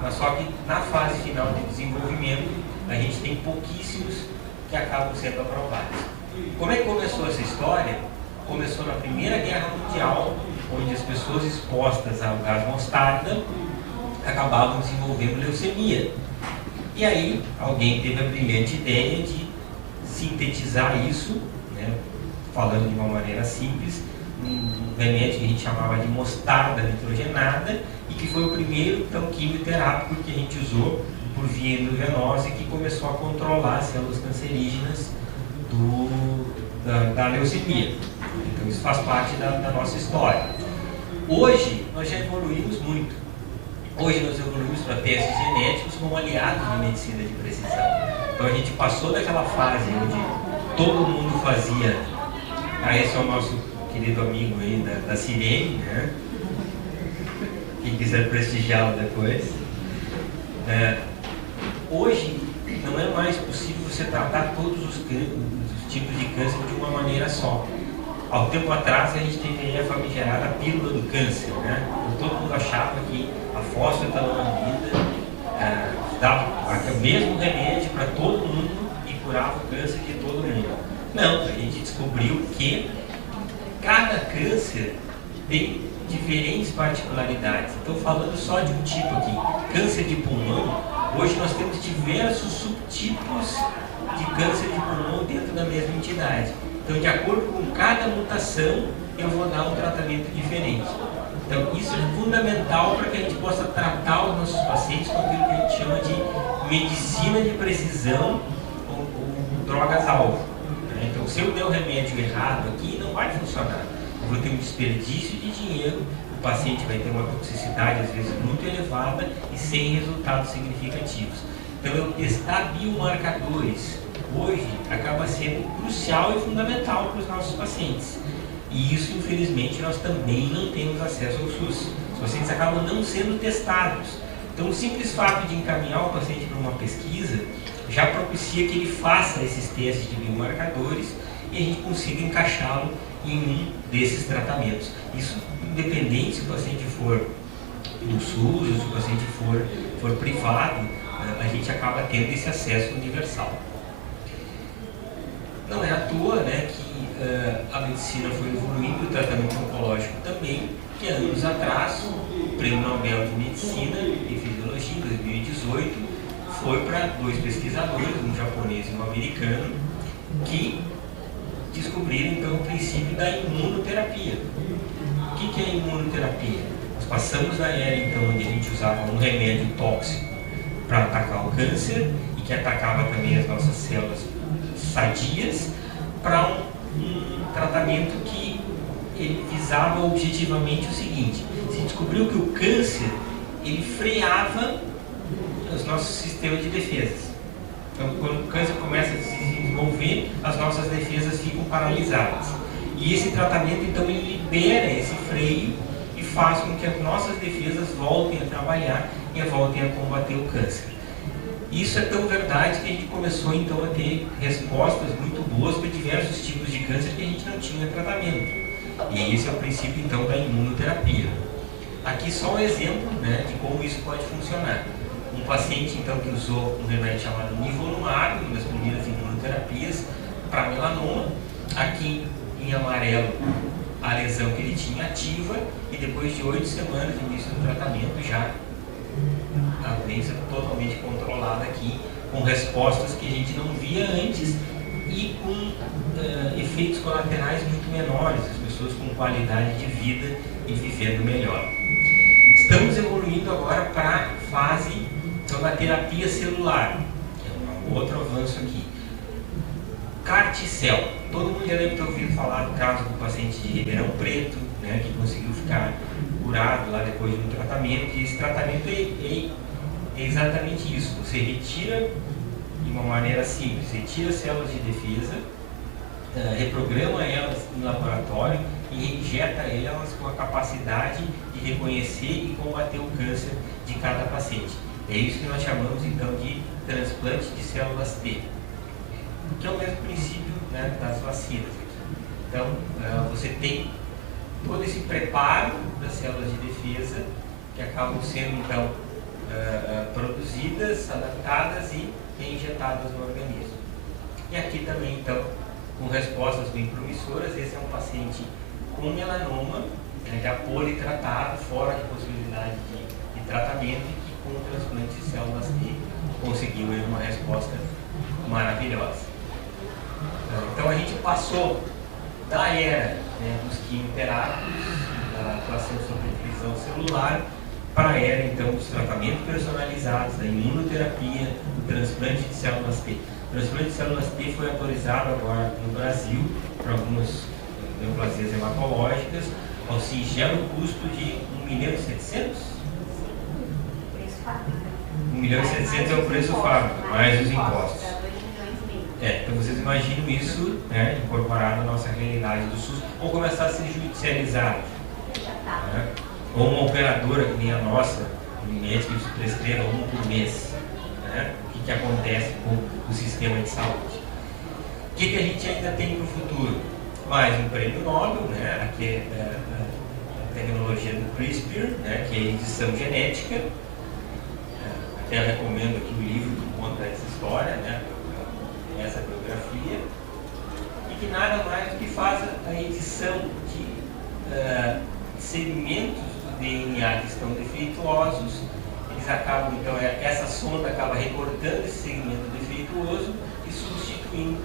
mas só que na fase final de desenvolvimento a gente tem pouquíssimos que acabam sendo aprovados. Como é que começou essa história? Começou na Primeira Guerra Mundial, onde as pessoas expostas ao gás mostarda acabavam desenvolvendo leucemia. E aí alguém teve a brilhante ideia de sintetizar isso, né, falando de uma maneira simples, um remédio que a gente chamava de mostarda nitrogenada, e que foi o primeiro então, quimioterápico que a gente usou por via endovenosa e que começou a controlar as células cancerígenas da leucemia. Então isso faz parte da nossa história. Hoje nós já evoluímos muito. Hoje nós evoluímos para testes genéticos como aliados de medicina de precisão. Então a gente passou daquela fase onde todo mundo fazia. Esse é o nosso querido amigo aí da Sirene, né? Quem quiser prestigiá-lo depois. Hoje não é mais possível você tratar todos os tipos de câncer de uma maneira só. Há um tempo atrás a gente teve a famigerada pílula do câncer, né? Então, todo mundo achava que a fosfetalamida dava o mesmo remédio para todo mundo e curava o câncer de todo mundo. Não, a gente descobriu que cada câncer tem diferentes particularidades. Estou falando só de um tipo aqui, câncer de pulmão. Hoje nós temos diversos subtipos de câncer de pulmão dentro da mesma entidade. Então, de acordo com cada mutação, eu vou dar um tratamento diferente. Então, isso é fundamental para que a gente possa tratar os nossos pacientes com aquilo que a gente chama de medicina de precisão ou drogas-alvo. Então, se eu der o remédio errado aqui, não vai funcionar. Eu vou ter um desperdício de dinheiro, o paciente vai ter uma toxicidade, às vezes, muito elevada e sem resultados significativos. Então, eu testar biomarcadores hoje acaba sendo crucial e fundamental para os nossos pacientes. E isso, infelizmente, nós também não temos acesso ao SUS. Os pacientes acabam não sendo testados. Então, o simples fato de encaminhar o paciente para uma pesquisa já propicia que ele faça esses testes de biomarcadores e a gente consiga encaixá-lo em um desses tratamentos. Isso independente se o paciente for do SUS ou se o paciente for privado, a gente acaba tendo esse acesso universal. Não é à toa, né, que a medicina foi evoluindo, o tratamento oncológico também, que anos atrás, o Prêmio Nobel de Medicina e Fisiologia, em 2018, foi para 2 pesquisadores, um japonês e um americano, que descobriram então o princípio da imunoterapia. O que é a imunoterapia? Nós passamos da era então onde a gente usava um remédio tóxico para atacar o câncer e que atacava também as nossas células sadias, para um tratamento que ele visava objetivamente o seguinte: se descobriu que o câncer ele freava os nossos sistemas de defesas. Então, quando o câncer começa a se desenvolver, as nossas defesas ficam paralisadas. E esse tratamento, então, ele libera esse freio e faz com que as nossas defesas voltem a trabalhar e voltem a combater o câncer. Isso é tão verdade que a gente começou, então, a ter respostas muito boas para diversos tipos de câncer que a gente não tinha tratamento. E esse é o princípio, então, da imunoterapia. Aqui só um exemplo, né, de como isso pode funcionar. Um paciente, então, que usou um remédio chamado nivolumab, uma das primeiras imunoterapias, para melanoma. Aqui, em amarelo, a lesão que ele tinha ativa, e depois de 8 semanas de início do tratamento, já a doença totalmente controlada aqui, com respostas que a gente não via antes e com efeitos colaterais muito menores, as pessoas com qualidade de vida e vivendo melhor. Estamos evoluindo agora para a fase então, da terapia celular, que é um outro avanço aqui. CAR-T-cell. Todo mundo já deve ter ouvido falar do caso do paciente de Ribeirão Preto, né, que conseguiu ficar curado lá depois de um tratamento. E esse tratamento é exatamente isso. Você retira, de uma maneira simples, retira células de defesa, reprograma elas no laboratório e injeta elas com a capacidade de reconhecer e combater o câncer de cada paciente. É isso que nós chamamos então de transplante de células T, que é o mesmo princípio, né, das vacinas. Então, você tem todo esse preparo das células de defesa que acabam sendo então produzidas, adaptadas e injetadas no organismo. E aqui também então, com respostas bem promissoras, esse é um paciente com melanoma, né, já politratado, fora de possibilidade de tratamento, e que com o transplante de células T conseguiu uma resposta maravilhosa. Então a gente passou da era, né, dos quimioterápicos, da atuação sobre divisão celular, para a era então dos tratamentos personalizados, da imunoterapia, do transplante de células T. O transplante de células T foi autorizado agora no Brasil para algumas neoplasias hematológicas ao singelo custo de 1.700.000, 1.700.000 é o preço fábrica, mais os impostos. Então vocês imaginam isso, né, incorporado na nossa realidade do SUS, ou começar a ser judicializado. Né? Ou uma operadora que nem a nossa, o médico que prescreva um por mês. Né? O que acontece com o sistema de saúde? O que a gente ainda tem para o futuro? Mais um prêmio Nobel, né? Aqui é a tecnologia do CRISPR, né? Que é a edição genética. Até eu recomendo aqui o livro que conta essa história, né? Essa biografia, e que nada mais do que faz a edição de segmentos do DNA que estão defeituosos. Eles acabam, então, essa sonda acaba recortando esse segmento defeituoso e substituindo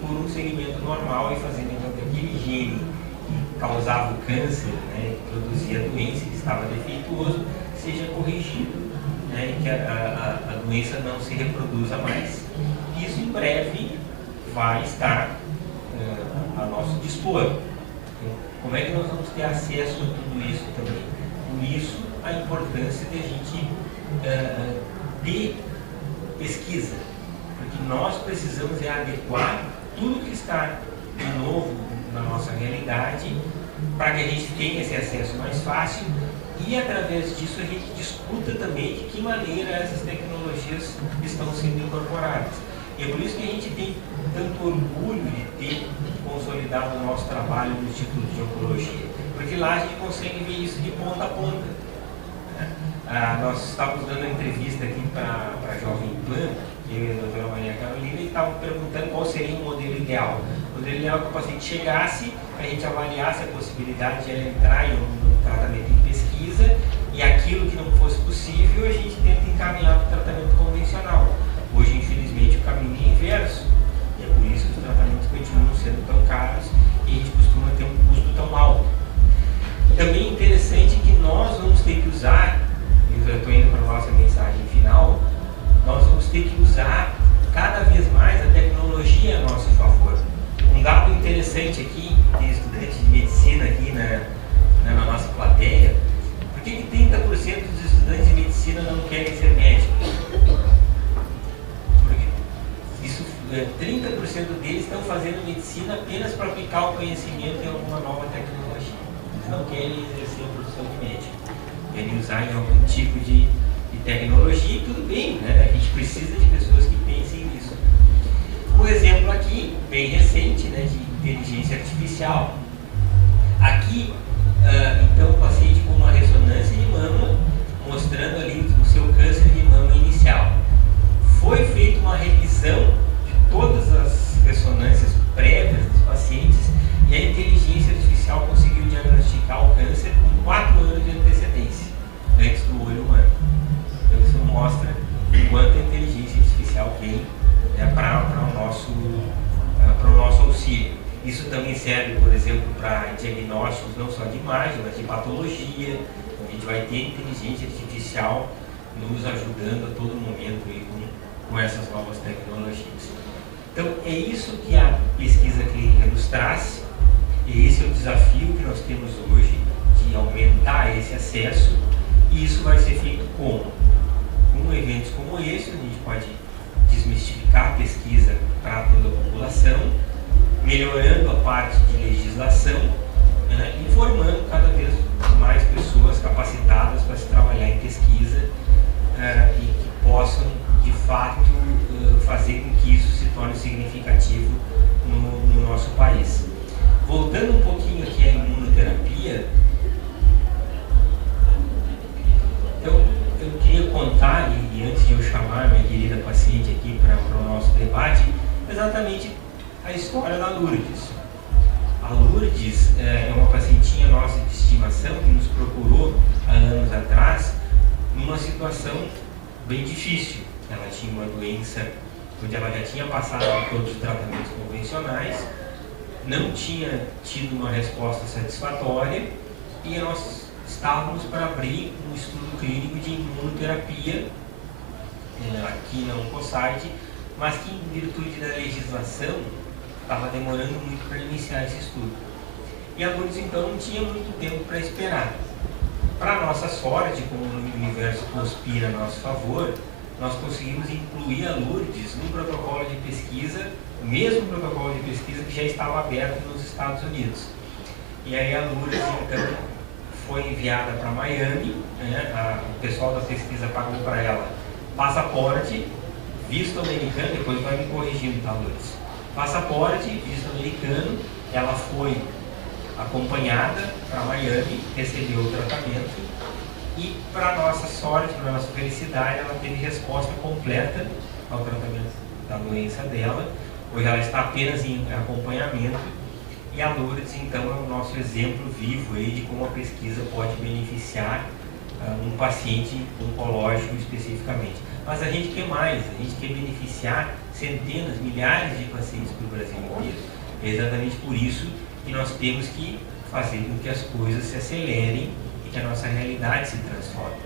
por um segmento normal e fazendo então que aquele gene que causava o câncer, né, que produzia a doença que estava defeituoso, seja corrigido, né, e que a doença não se reproduza mais. Isso em breve vai estar a nosso dispor. Então, como é que nós vamos ter acesso a tudo isso também? Por isso, a importância de a gente ter pesquisa, porque nós precisamos adequar tudo que está de novo na nossa realidade para que a gente tenha esse acesso mais fácil e, através disso, a gente discuta também de que maneira essas tecnologias estão sendo incorporadas. E é por isso que a gente tem tanto orgulho de ter consolidado o nosso trabalho no Instituto de Oncologia, porque lá a gente consegue ver isso de ponta a ponta. Nós estávamos dando uma entrevista aqui para a Jovem Pan, eu e a doutora Maria Carolina, e estavam perguntando qual seria o modelo ideal. O modelo ideal é que o paciente chegasse, a gente avaliasse a possibilidade de ela entrar em um tratamento em pesquisa, e aquilo que não fosse possível, a gente tenta encaminhar para o tratamento convencional. Hoje, infelizmente, o caminho é inverso, e é por isso que os tratamentos continuam sendo tão caros e a gente costuma ter um custo tão alto. Também é interessante que nós vamos ter que usar, eu já estou indo para a nossa mensagem final, nós vamos ter que usar cada vez mais a tecnologia a nosso favor. Um dado interessante aqui, tem estudantes de medicina aqui na nossa plateia, por que 30% dos estudantes de medicina não querem ser médicos? 30% deles estão fazendo medicina apenas para aplicar o conhecimento em alguma nova tecnologia. Eles não querem exercer a profissão de médico, querem usar em algum tipo de tecnologia, e tudo bem, né? A gente precisa de pessoas que pensem nisso. Um exemplo aqui, bem recente, né, de inteligência artificial. Aqui, então, o paciente com uma ressonância de mama, mostrando ali o seu câncer de mama inicial. Foi feita uma revisão todas as ressonâncias prévias dos pacientes e a inteligência artificial conseguiu diagnosticar o câncer com 4 anos de antecedência, antes do olho humano. Então isso mostra o quanto a inteligência artificial vem para o nosso auxílio. Isso também serve, por exemplo, para diagnósticos não só de imagem, mas de patologia. Então, a gente vai ter inteligência artificial nos ajudando a todo momento aí com essas novas tecnologias. Então, é isso que a pesquisa clínica nos traz, e esse é o desafio que nós temos hoje, de aumentar esse acesso, e isso vai ser feito como? Com eventos como esse, a gente pode desmistificar a pesquisa para toda a população, melhorando a parte de legislação, né, informando cada vez mais pessoas capacitadas para se trabalhar em pesquisa e que possam, de fato, fazer com que isso se torne significativo no nosso país. Voltando um pouquinho aqui à imunoterapia, então eu queria contar, e antes de eu chamar minha querida paciente aqui para o nosso debate, exatamente a história da Lourdes. A Lourdes é uma pacientinha nossa de estimação que nos procurou há anos atrás numa situação bem difícil. Ela tinha uma doença onde ela já tinha passado por todos os tratamentos convencionais, não tinha tido uma resposta satisfatória e nós estávamos para abrir um estudo clínico de imunoterapia aqui na Oncosite, mas que, em virtude da legislação, estava demorando muito para iniciar esse estudo. E a Lourdes, então, não tinha muito tempo para esperar. para nossa sorte, como o universo conspira a nosso favor, nós conseguimos incluir a Lourdes no protocolo de pesquisa, o mesmo protocolo de pesquisa que já estava aberto nos Estados Unidos. E aí a Lourdes, então, foi enviada para Miami, né? O pessoal da pesquisa pagou para ela passaporte, visto americano, depois vai me corrigindo, tá, Lourdes? Passaporte, visto americano, ela foi acompanhada para Miami, recebeu o tratamento e, para nossa sorte, para nossa felicidade, ela teve resposta completa ao tratamento da doença dela. Hoje ela está apenas em acompanhamento e a Lourdes, então, é o nosso exemplo vivo aí de como a pesquisa pode beneficiar um paciente oncológico especificamente. Mas a gente quer mais, a gente quer beneficiar centenas, milhares de pacientes do Brasil inteiro. É exatamente por isso que nós temos que fazer com que as coisas se acelerem e que a nossa realidade se transforme.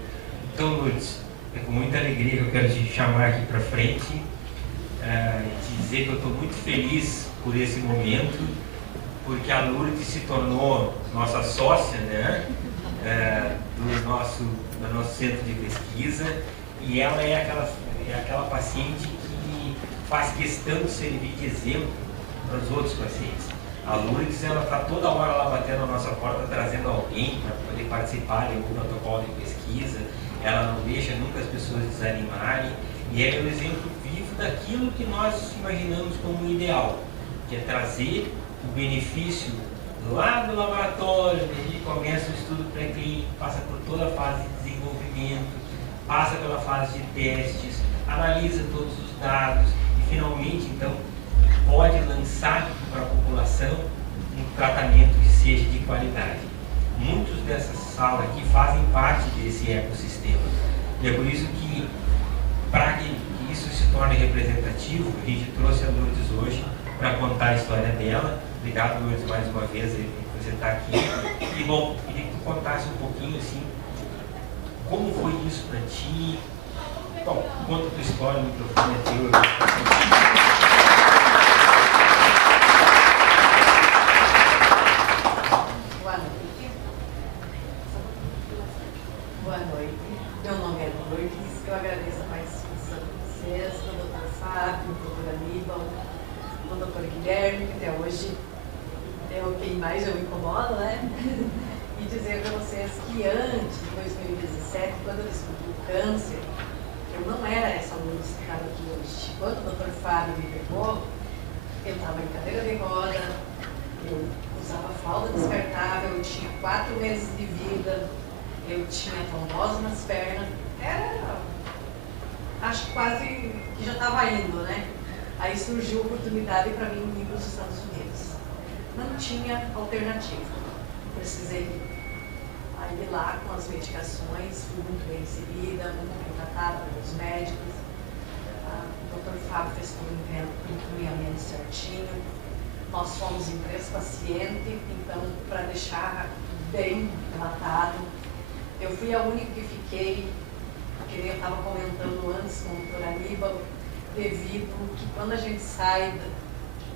Então, Lourdes, é com muita alegria que eu quero te chamar aqui para frente e te dizer que eu estou muito feliz por esse momento, porque a Lourdes se tornou nossa sócia, né, do nosso centro de pesquisa, e ela é aquela paciente que faz questão de servir de exemplo para os outros pacientes. A Lourdes, ela está toda hora lá batendo na nossa porta, trazendo alguém para poder participar de algum protocolo de pesquisa. Ela não deixa nunca as pessoas desanimarem, e é o exemplo vivo daquilo que nós imaginamos como ideal, que é trazer o benefício lá do laboratório, onde começa o estudo pré-clínico, passa por toda a fase de desenvolvimento, passa pela fase de testes, analisa todos os dados e finalmente, então, pode lançar para a população um tratamento que seja de qualidade. Muitos dessas salas aqui fazem parte desse ecossistema. E é por isso que, para que isso se torne representativo, a gente trouxe a Lourdes hoje para contar a história dela. Obrigado, Lourdes, mais uma vez por você estar aqui. E, bom, queria que tu contasse um pouquinho, assim, como foi isso para ti. Bom, conta a tua história, o microfone é teu. Boa noite. Meu nome é Lourdes. Eu agradeço a participação de vocês, do Dr. Fábio, do Dr. Aníbal, do Dr. Guilherme, que até hoje é o quem mais eu me incomodo, né? E dizer para vocês que antes de 2017, quando eu descobri o câncer, eu não era essa Lourdes que estava aqui hoje. Quando o Dr. Fábio me pegou, eu estava em cadeira de roda, eu usava fralda descartável, eu tinha 4 meses de vida, eu tinha trombose nas pernas, acho que quase que já estava indo, né? Aí surgiu a oportunidade para mim ir para os Estados Unidos. Não tinha alternativa, precisei ir. Aí lá com as medicações, fui muito bem recebida, muito bem tratada pelos médicos. O Dr. Fábio fez todo o encaminhamento certinho. Nós fomos em 3 pacientes, então, para deixar bem relatado, eu fui a única que fiquei, que eu estava comentando antes com o Dr. Aníbal, devido que quando a gente sai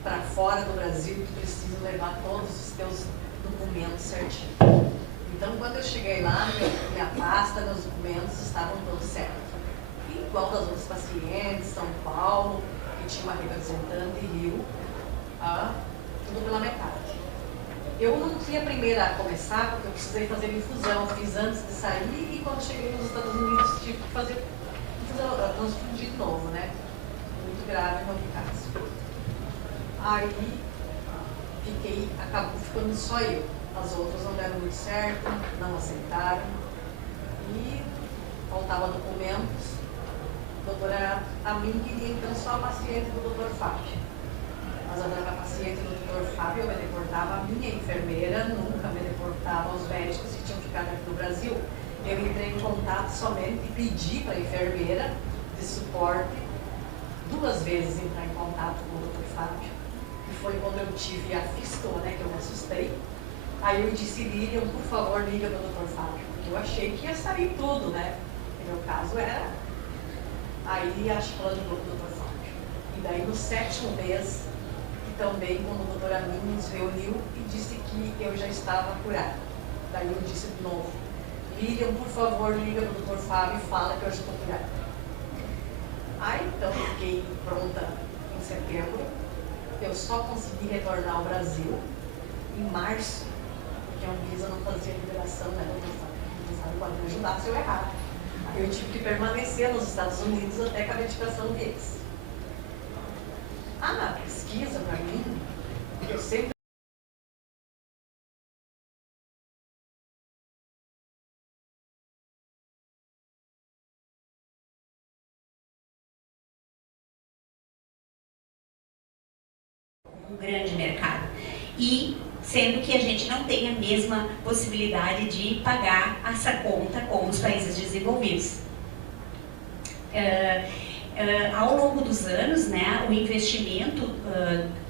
para fora do Brasil, tu precisa levar todos os teus documentos certinho. Então, quando eu cheguei lá, minha pasta, meus documentos estavam todos certos. Igual das outras pacientes, São Paulo, que tinha uma representante, Rio, tudo pela metade. Eu não fui a primeira a começar, porque eu precisei fazer infusão. Fiz antes de sair e quando cheguei nos Estados Unidos tive que fazer infusão, transfundir de novo, né? Muito grave no meu caso. Aí acabou ficando só eu. As outras não deram muito certo, não aceitaram. E faltava documentos. A doutora Amin queria então só a paciente do Dr. Fábio. Mas a paciente do Dr. Fábio eu me deportava a minha enfermeira, nunca me deportava os médicos que tinham ficado aqui no Brasil. Eu entrei em contato somente e pedi para a enfermeira de suporte 2 vezes entrar em contato com o Dr. Fábio. E foi quando eu tive a fístula, né, que eu me assustei. Aí eu disse, Lilian, por favor, liga para o Dr. Fábio, porque eu achei que ia sair tudo, né? E meu caso era. Aí acho que ela ligou para o Dr. Fábio. E daí no 7º mês, também quando o Dr. Amin nos reuniu e disse que eu já estava curada. Daí eu disse de novo, William, por favor, liga para o Dr. Fábio e fala que eu estou por aí. Aí, então, eu fiquei pronta em setembro. Eu só consegui retornar ao Brasil em março, porque a Anvisa não fazia liberação, né? Não sabe, pode me ajudar se eu errar. Aí eu tive que permanecer nos Estados Unidos até com a medicação deles. Na pesquisa, para mim, eu sempre um grande mercado. E sendo que a gente não tem a mesma possibilidade de pagar essa conta como os países desenvolvidos. Ao longo dos anos, né, o investimento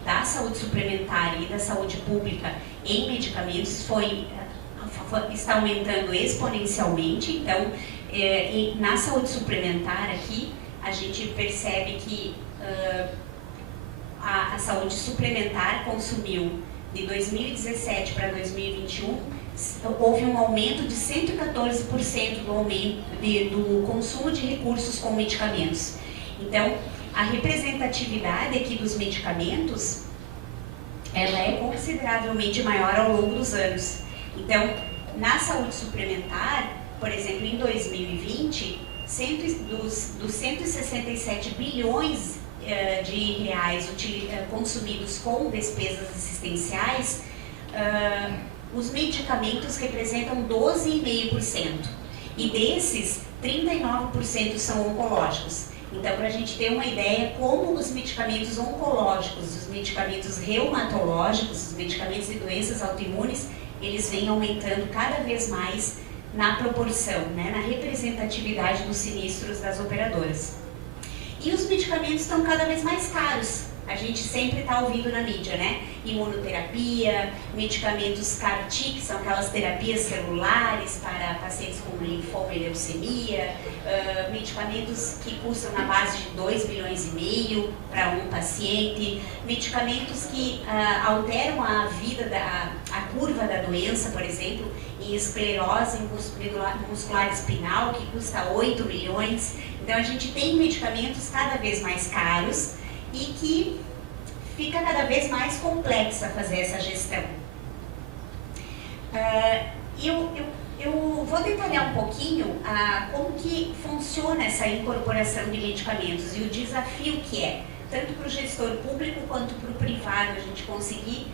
da saúde suplementar e da saúde pública em medicamentos está aumentando exponencialmente. Então, na saúde suplementar aqui, a gente percebe que a saúde suplementar consumiu, de 2017 para 2021, houve um aumento de 114% do consumo de recursos com medicamentos. Então, a representatividade aqui dos medicamentos, ela é consideravelmente maior ao longo dos anos. Então, na saúde suplementar, por exemplo, em 2020, dos 167 bilhões de reais consumidos com despesas assistenciais, os medicamentos representam 12,5%. E desses, 39% são oncológicos. Então, para a gente ter uma ideia como os medicamentos oncológicos, os medicamentos reumatológicos, os medicamentos de doenças autoimunes, eles vêm aumentando cada vez mais na proporção, né, na representatividade dos sinistros das operadoras. E os medicamentos estão cada vez mais caros. A gente sempre está ouvindo na mídia, né? Imunoterapia, medicamentos CAR-T, que são aquelas terapias celulares para pacientes com linfoma e leucemia, medicamentos que custam na base de 2,5 bilhões para um paciente, medicamentos que alteram a vida, a curva da doença, por exemplo, em esclerose muscular espinal, que custa 8 milhões. Então, a gente tem medicamentos cada vez mais caros e que fica cada vez mais complexa fazer essa gestão. Eu vou detalhar um pouquinho como que funciona essa incorporação de medicamentos e o desafio que é, tanto para o gestor público quanto para o privado, a gente conseguir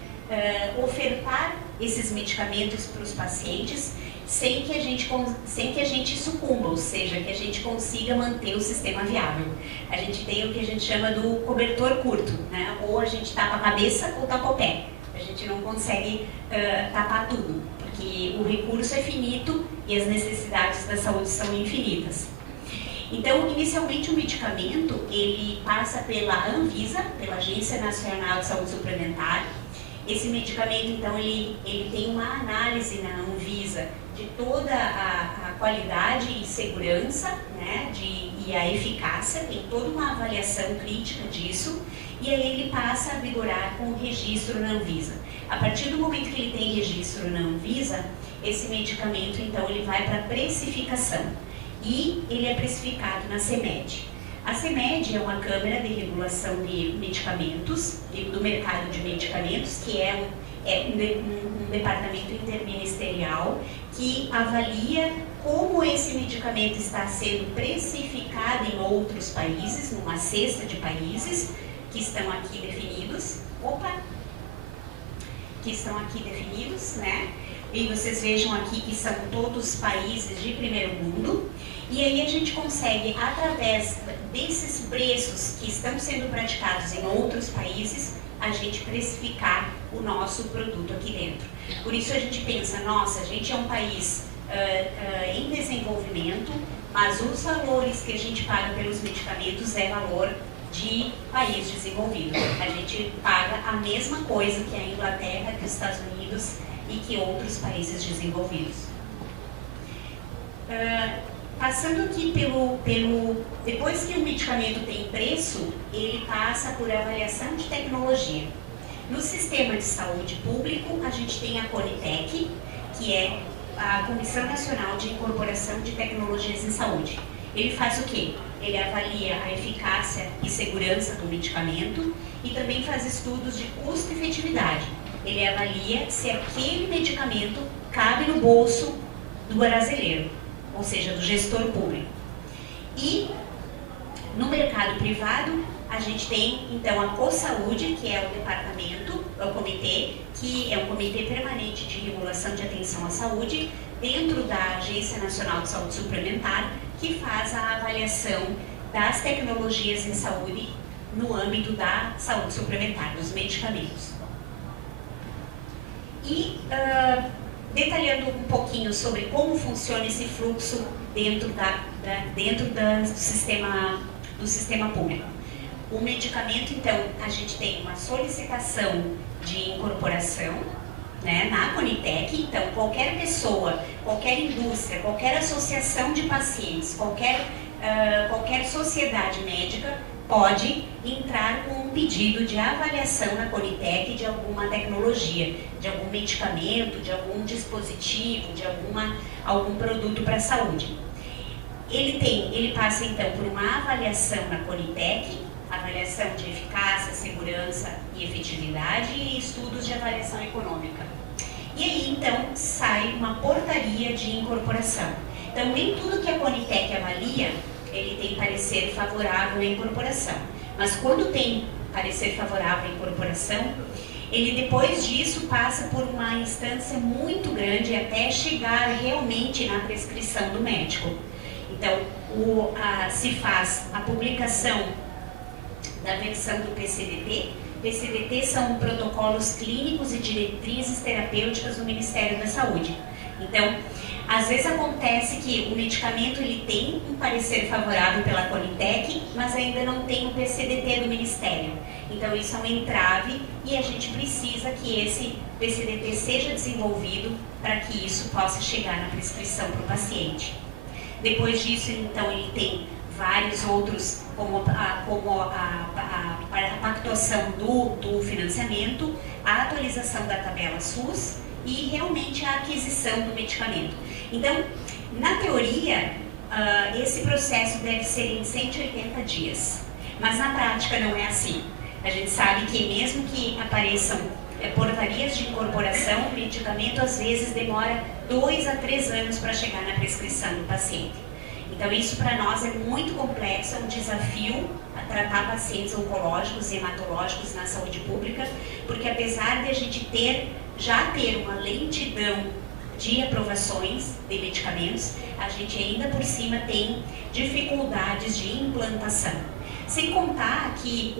ofertar esses medicamentos para os pacientes sem que a gente sucumba, ou seja, que a gente consiga manter o sistema viável. A gente tem o que a gente chama do cobertor curto, né? Ou a gente tapa a cabeça ou tapa o pé. A gente não consegue tapar tudo, porque o recurso é finito e as necessidades da saúde são infinitas. Então, inicialmente o medicamento, ele passa pela Anvisa, pela Agência Nacional de Saúde Suplementar. Esse medicamento, então, ele tem uma análise na Anvisa de toda a qualidade e segurança, né, e a eficácia, tem toda uma avaliação crítica disso, e aí ele passa a vigorar com o registro na Anvisa. A partir do momento que ele tem registro na Anvisa, esse medicamento, então, ele vai para precificação, e ele é precificado na CMED. A CMED é uma Câmara de Regulação de Medicamentos, do mercado de medicamentos, que é um departamento interministerial que avalia como esse medicamento está sendo precificado em outros países, numa cesta de países que estão aqui definidos. Que estão aqui definidos, né? E vocês vejam aqui que são todos países de primeiro mundo. E aí a gente consegue, através desses preços que estão sendo praticados em outros países, a gente precificar o nosso produto aqui dentro. Por isso a gente pensa, nossa, a gente é um país em desenvolvimento, mas os valores que a gente paga pelos medicamentos é valor de país desenvolvido. A gente paga a mesma coisa que a Inglaterra, que os Estados Unidos e que outros países desenvolvidos. Passando aqui depois que o medicamento tem preço, ele passa por avaliação de tecnologia. No sistema de saúde público, a gente tem a Conitec, que é a Comissão Nacional de Incorporação de Tecnologias em Saúde. Ele faz o quê? Ele avalia a eficácia e segurança do medicamento e também faz estudos de custo e efetividade. Ele avalia se aquele medicamento cabe no bolso do brasileiro, ou seja, do gestor público. E no mercado privado, a gente tem então a CoSaúde, que é o departamento, o comitê, que é um comitê permanente de regulação de atenção à saúde, dentro da Agência Nacional de Saúde Suplementar, que faz a avaliação das tecnologias em saúde no âmbito da saúde suplementar, dos medicamentos. E detalhando um pouquinho sobre como funciona esse fluxo dentro do sistema público. O medicamento, então, a gente tem uma solicitação de incorporação, né, na Conitec. Então, qualquer pessoa, qualquer indústria, qualquer associação de pacientes, qualquer sociedade médica pode entrar com um pedido de avaliação na Conitec de alguma tecnologia, de algum medicamento, de algum dispositivo, de algum produto para a saúde. Ele passa então por uma avaliação na Conitec, avaliação de eficácia, segurança e efetividade e estudos de avaliação econômica. E aí então sai uma portaria de incorporação. Então nem tudo que a Conitec avalia, ele tem parecer favorável à incorporação. Mas quando tem parecer favorável à incorporação, ele depois disso passa por uma instância muito grande até chegar realmente na prescrição do médico. Então, se faz a publicação da versão do PCDT. PCDT são protocolos clínicos e diretrizes terapêuticas do Ministério da Saúde. Então, às vezes acontece que o medicamento ele tem um parecer favorável pela Conitec, mas ainda não tem o PCDT do Ministério. Então, isso é um entrave e a gente precisa que esse PCDT seja desenvolvido para que isso possa chegar na prescrição para o paciente. Depois disso, então, ele tem vários outros, como a pactuação do financiamento, a atualização da tabela SUS e realmente a aquisição do medicamento. Então, na teoria, esse processo deve ser em 180 dias, mas na prática não é assim. A gente sabe que mesmo que apareçam portarias de incorporação, o medicamento às vezes demora 2 a 3 anos para chegar na prescrição do paciente. Então isso para nós é muito complexo, é um desafio a tratar pacientes oncológicos e hematológicos na saúde pública, porque apesar de a gente já ter uma lentidão de aprovações de medicamentos, a gente ainda por cima tem dificuldades de implantação. Sem contar que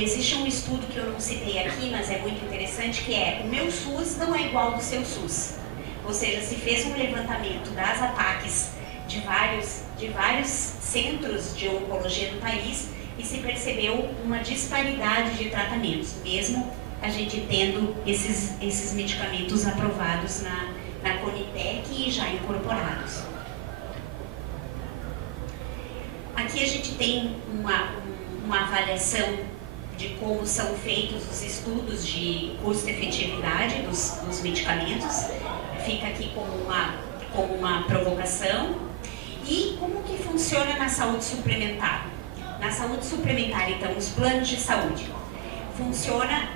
existe um estudo que eu não citei aqui, mas é muito interessante, que é o meu SUS não é igual ao do seu SUS. Ou seja, se fez um levantamento das APACs de vários centros de oncologia do país e se percebeu uma disparidade de tratamentos, mesmo a gente tendo esses medicamentos aprovados na Conitec e já incorporados. Aqui a gente tem uma avaliação de como são feitos os estudos de custo-efetividade dos medicamentos. Fica aqui como uma provocação. E como que funciona na saúde suplementar? Na saúde suplementar, então, os planos de saúde funciona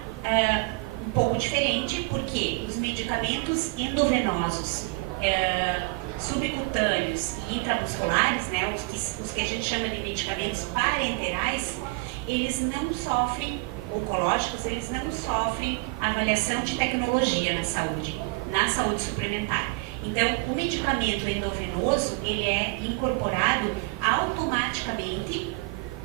um pouco diferente, porque os medicamentos endovenosos, subcutâneos e intramusculares, né, os que a gente chama de medicamentos parenterais, eles não sofrem, oncológicos, eles não sofrem avaliação de tecnologia na saúde suplementar. Então, o medicamento endovenoso, ele é incorporado automaticamente,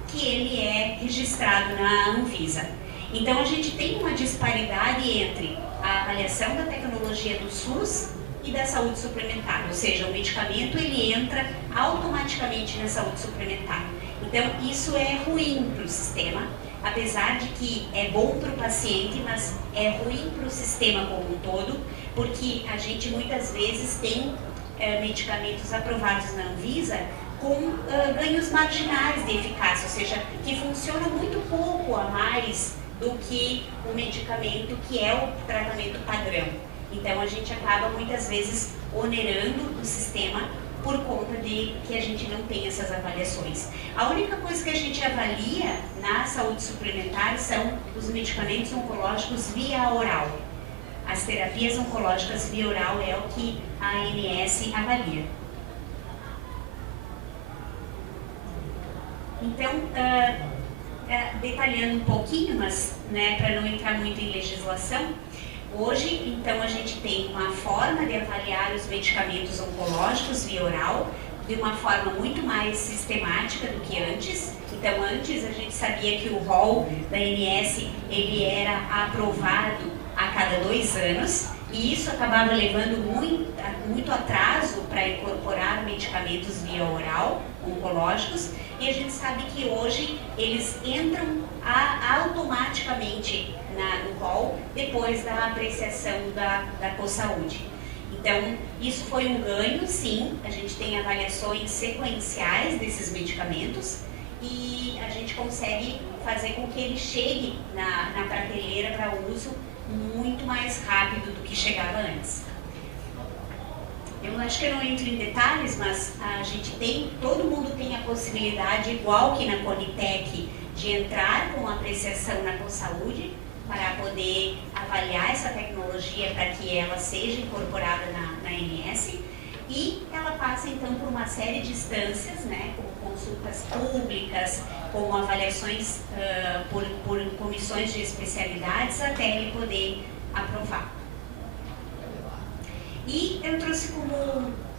que ele é registrado na Anvisa. Então, a gente tem uma disparidade entre a avaliação da tecnologia do SUS e da saúde suplementar, ou seja, o medicamento ele entra automaticamente na saúde suplementar. Então, isso é ruim para o sistema, apesar de que é bom para o paciente, mas é ruim para o sistema como um todo, porque a gente muitas vezes tem medicamentos aprovados na Anvisa com ganhos marginais de eficácia, ou seja, que funcionam muito pouco a mais do que o medicamento que é o tratamento padrão. Então a gente acaba muitas vezes onerando o sistema por conta de que a gente não tem essas avaliações. A única coisa que a gente avalia na saúde suplementar são os medicamentos oncológicos via oral. As terapias oncológicas via oral é o que a ANS avalia. Então, detalhando um pouquinho, mas para não entrar muito em legislação, hoje, então, a gente tem uma forma de avaliar os medicamentos oncológicos via oral de uma forma muito mais sistemática do que antes. Então, antes a gente sabia que o rol da ANS ele era aprovado a cada 2 anos e isso acabava levando muito atraso para incorporar medicamentos via oral oncológicos. E a gente sabe que hoje eles entram automaticamente no rol depois da apreciação da CoSaúde. Então, isso foi um ganho, sim. A gente tem avaliações sequenciais desses medicamentos e a gente consegue fazer com que ele chegue na prateleira para uso muito mais rápido do que chegava antes. Eu acho que eu não entro em detalhes, mas a gente todo mundo tem a possibilidade, igual que na Conitec, de entrar com apreciação na CoSaúde para poder avaliar essa tecnologia para que ela seja incorporada na ANS e ela passa então por uma série de instâncias, como consultas públicas, como avaliações por comissões de especialidades até ele poder aprovar. E eu trouxe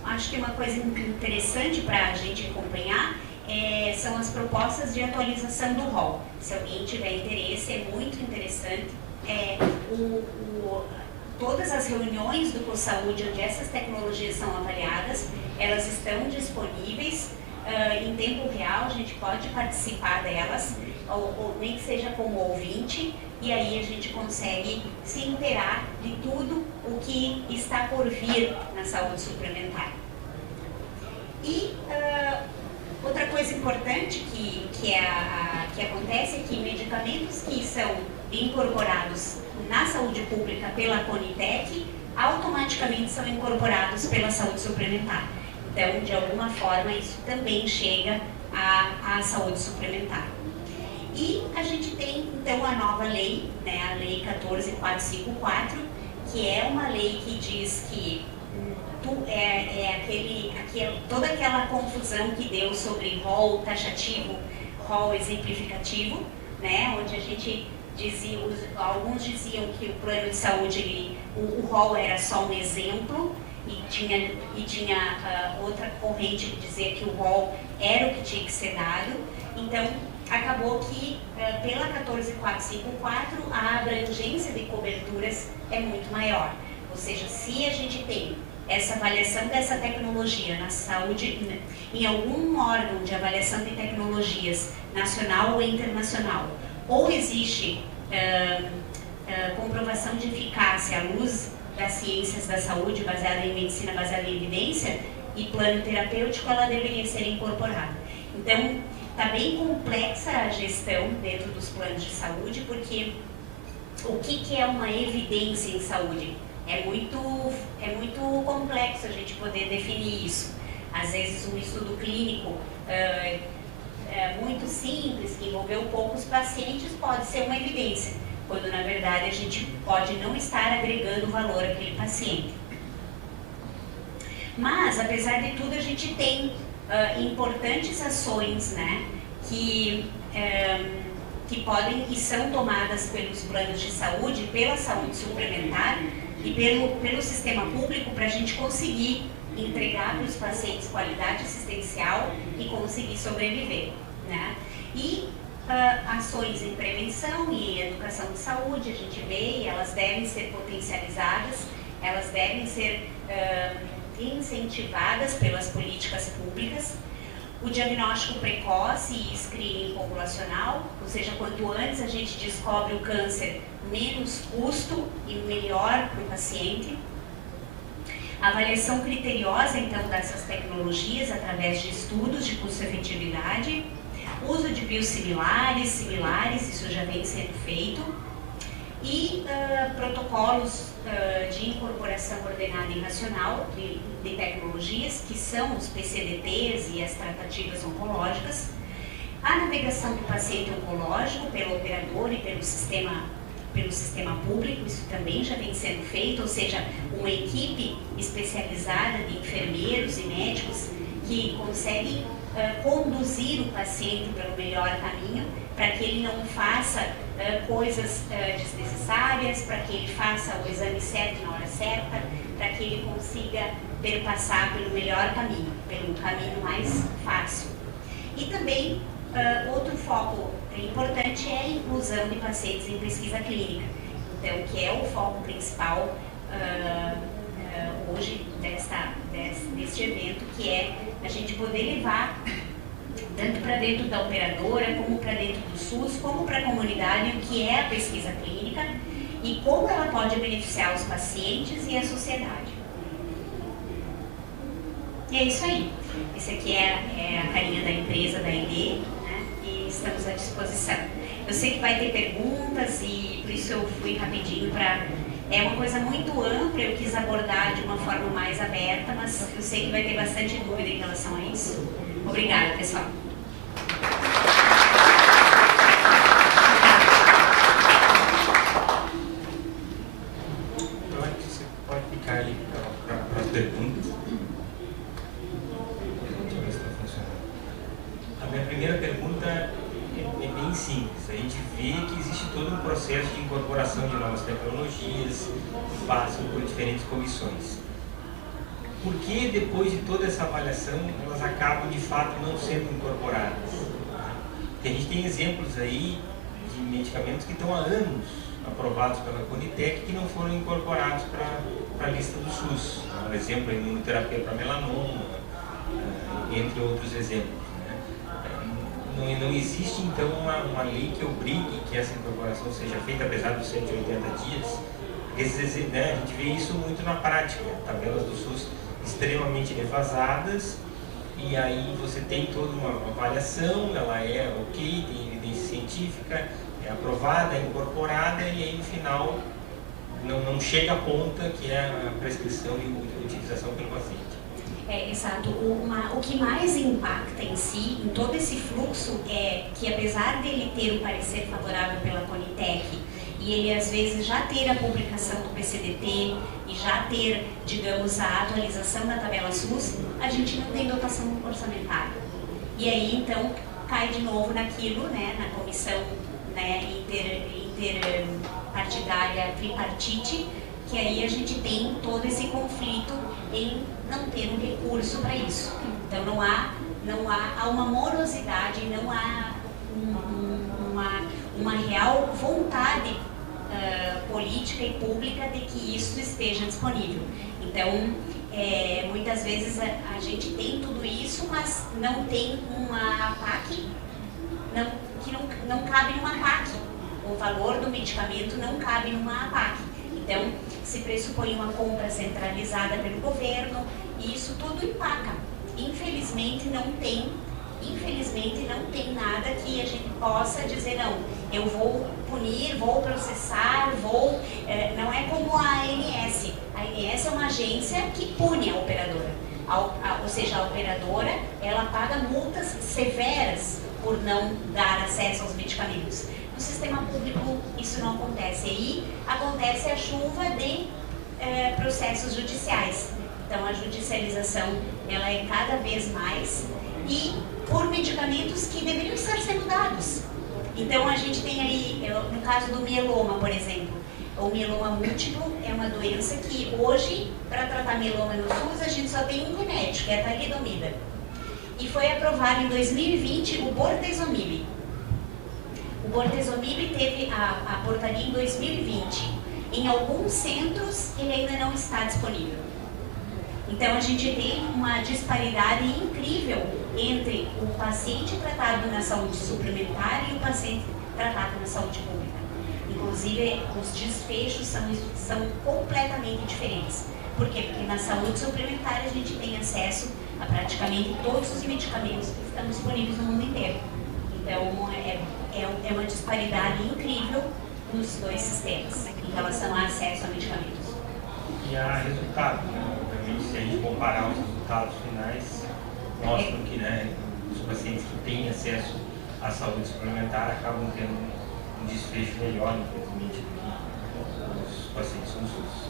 acho que uma coisa interessante para a gente acompanhar são as propostas de atualização do rol. Se alguém tiver interesse, é muito interessante. Todas as reuniões do CoSaúde onde essas tecnologias são avaliadas, elas estão disponíveis em tempo real, a gente pode participar delas, ou nem que seja como ouvinte, e aí a gente consegue se inteirar de tudo o que está por vir na saúde suplementar. E outra coisa importante que acontece é que medicamentos que são incorporados na saúde pública pela Conitec automaticamente são incorporados pela saúde suplementar. Então, de alguma forma, isso também chega à saúde suplementar. E a gente tem, então, a nova lei, a Lei 14454, que é uma lei que diz que toda aquela confusão que deu sobre rol taxativo, rol exemplificativo, onde a gente dizia, alguns diziam que o plano de saúde, o rol era só um exemplo, e tinha outra corrente que dizia que o rol era o que tinha que ser dado. Então, acabou que, pela 14454, a abrangência de coberturas é muito maior. Ou seja, se a gente tem essa avaliação dessa tecnologia na saúde, em algum órgão de avaliação de tecnologias, nacional ou internacional, ou existe comprovação de eficácia à luz das ciências da saúde baseada em medicina, baseada em evidência, e plano terapêutico, ela deveria ser incorporada. Então, está bem complexa a gestão dentro dos planos de saúde, porque o que é uma evidência em saúde? É muito complexo a gente poder definir isso. Às vezes um estudo clínico muito simples, que envolveu poucos pacientes, pode ser uma evidência, quando na verdade a gente pode não estar agregando valor àquele paciente. Mas, apesar de tudo, a gente tem importantes ações, que podem e são tomadas pelos planos de saúde, pela saúde suplementar e pelo sistema público, para a gente conseguir entregar para os pacientes qualidade assistencial e conseguir sobreviver. E ações em prevenção e educação de saúde, a gente vê, e elas devem ser potencializadas, elas devem ser incentivadas pelas políticas públicas. O diagnóstico precoce e screening populacional, ou seja, quanto antes a gente descobre o câncer, menos custo e melhor para o paciente. A avaliação criteriosa, então, dessas tecnologias através de estudos de custo-efetividade, uso de biosimilares, similares, isso já vem sendo feito, e protocolos de incorporação ordenada e racional de tecnologias, que são os PCDTs e as tratativas oncológicas, a navegação do paciente oncológico pelo operador e pelo sistema público, isso também já vem sendo feito, ou seja, uma equipe especializada de enfermeiros e médicos que conseguem conduzir o paciente pelo melhor caminho, para que ele não faça coisas desnecessárias, para que ele faça o exame certo na hora certa, para que ele consiga perpassar pelo melhor caminho, pelo caminho mais fácil. E também, outro foco importante é a inclusão de pacientes em pesquisa clínica, então, que é o foco principal hoje deste evento, que é a gente poder levar tanto para dentro da operadora, como para dentro do SUS, como para a comunidade, o que é a pesquisa clínica e como ela pode beneficiar os pacientes e a sociedade. E é isso aí. Esse aqui é a carinha da empresa, da ID, né? E estamos à disposição. Eu sei que vai ter perguntas e por isso eu fui rapidinho para... É uma coisa muito ampla, eu quis abordar de uma forma mais aberta, mas eu sei que vai ter bastante dúvida em relação a isso. Obrigada, pessoal. Eu acho que você pode ficar aí para as perguntas. Deixa eu ver se está funcionando. A minha primeira pergunta é bem simples. A gente vê que existe todo um processo de incorporação de novas tecnologias que passam por diferentes comissões. Por que depois de toda essa avaliação elas acabam de fato não sendo incorporadas? Porque a gente tem exemplos aí de medicamentos que estão há anos aprovados pela Conitec que não foram incorporados para a lista do SUS. Por exemplo, a imunoterapia para melanoma, entre outros exemplos. Não existe então uma lei que obrigue que essa incorporação seja feita, apesar dos 180 dias. Esses, né, a gente vê isso muito na prática, tabelas do SUS extremamente defasadas, e aí você tem toda uma avaliação, ela é ok, tem evidência científica, é aprovada, é incorporada, e aí no final não chega à ponta que é a prescrição e a utilização pelo paciente. Exato. O que mais impacta em si, em todo esse fluxo, é que apesar dele ter um parecer favorável pela Conitec, e ele às vezes já ter a publicação do PCDT e já ter, digamos, a atualização da tabela SUS, a gente não tem dotação orçamentária. E aí, então, cai de novo naquilo, né, na comissão, né, interpartidária, tripartite, que aí a gente tem todo esse conflito em não ter um recurso para isso. Então, há uma morosidade, não há uma real vontade política e pública de que isso esteja disponível. Então, muitas vezes a gente tem tudo isso, mas não tem uma APAC, que não cabe numa APAC. O valor do medicamento não cabe numa APAC. Então, se pressupõe uma compra centralizada pelo governo e isso tudo empaca. Infelizmente não tem nada que a gente possa dizer, não, eu vou punir, vou processar, não é como a ANS. A ANS é uma agência que pune a operadora. Ou seja, a operadora, ela paga multas severas por não dar acesso aos medicamentos. No sistema público isso não acontece. Aí acontece a chuva de processos judiciais. Então a judicialização ela é cada vez mais e por medicamentos que deveriam estar sendo dados. Então a gente tem aí, no caso do mieloma, por exemplo, o mieloma múltiplo é uma doença que hoje, para tratar mieloma no SUS, a gente só tem um remédio, que é a talidomida. E foi aprovado em 2020 o bortezomib. O bortezomib teve a portaria em 2020. Em alguns centros ele ainda não está disponível. Então a gente tem uma disparidade incrível entre o paciente tratado na saúde suplementar e o paciente tratado na saúde pública. Inclusive os desfechos são completamente diferentes. Por quê? Porque na saúde suplementar a gente tem acesso a praticamente todos os medicamentos que estão disponíveis no mundo inteiro. Então é uma disparidade incrível dos dois sistemas em relação ao acesso a medicamentos. E há resultado, né? Obviamente, se a gente comparar os resultados finais, mostram que, né, os pacientes que têm acesso à saúde suplementar acabam tendo um desfecho melhor, infelizmente, do que os pacientes no SUS.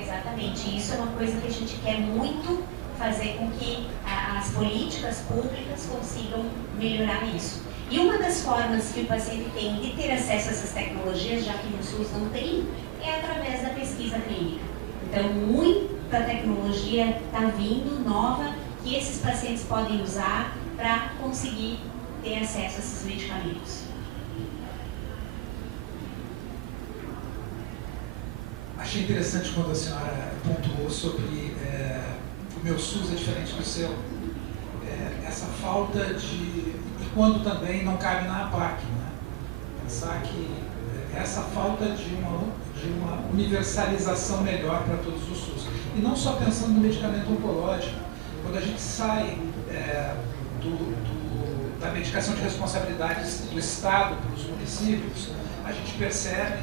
Exatamente, isso é uma coisa que a gente quer muito fazer com que as políticas públicas consigam melhorar isso. E uma das formas que o paciente tem de ter acesso a essas tecnologias, já que no SUS não tem, é através da pesquisa clínica. Então, muita tecnologia está vindo, nova, que esses pacientes podem usar para conseguir ter acesso a esses medicamentos. Achei interessante quando a senhora pontuou sobre o meu SUS é diferente do seu. Essa falta de... E quando também não cabe na APAC, né? Pensar que essa falta de uma universalização melhor para todos os SUS. E não só pensando no medicamento oncológico. Quando a gente sai da medicação de responsabilidades do Estado para os municípios, a gente percebe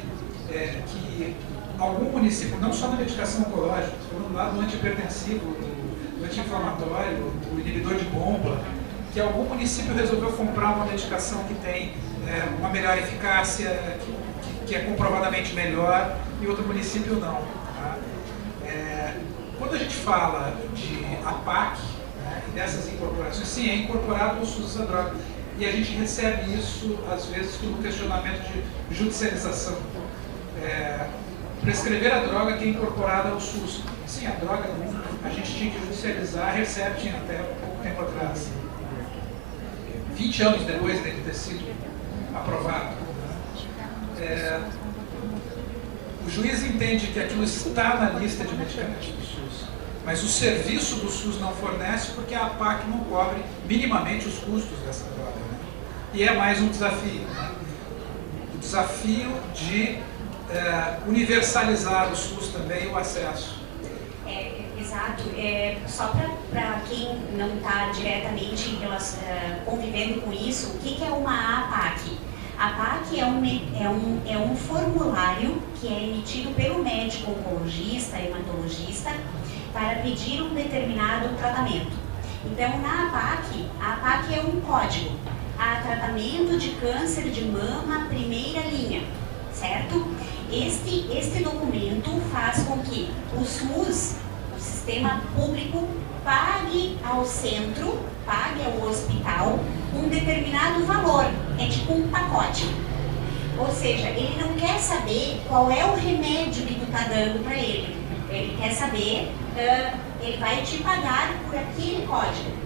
que algum município, não só na medicação oncológica, falando lá do antihipertensivo, do anti-inflamatório, do inibidor de bomba, que algum município resolveu comprar uma medicação que tem uma melhor eficácia, que é comprovadamente melhor, e outro município não. Tá? Quando a gente fala de APAC, né, e dessas incorporações, sim, é incorporado ao SUS essa droga. E a gente recebe isso, às vezes, como questionamento de judicialização. Prescrever a droga que é incorporada ao SUS. Sim, a droga a gente tinha que judicializar, a Recept tinha até pouco tempo atrás. 20 anos depois dele ter sido aprovado. O juiz entende que aquilo está na lista de medicamentos do SUS, mas o serviço do SUS não fornece porque a APAC não cobre minimamente os custos dessa droga. Né? E é mais um desafio. Né? O desafio de universalizar o SUS também o acesso. Exato. Só para quem não está diretamente convivendo com isso, o que é uma APAC? A APAC é um formulário que é emitido pelo médico oncologista, hematologista, para pedir um determinado tratamento. Então, na APAC é um código. Há tratamento de câncer de mama, primeira linha, certo? Este documento faz com que o SUS, o sistema público, pague ao centro, pague ao hospital um determinado valor, é tipo um pacote. Ou seja, ele não quer saber qual é o remédio que tu está dando para ele. Ele quer saber, ele vai te pagar por aquele código.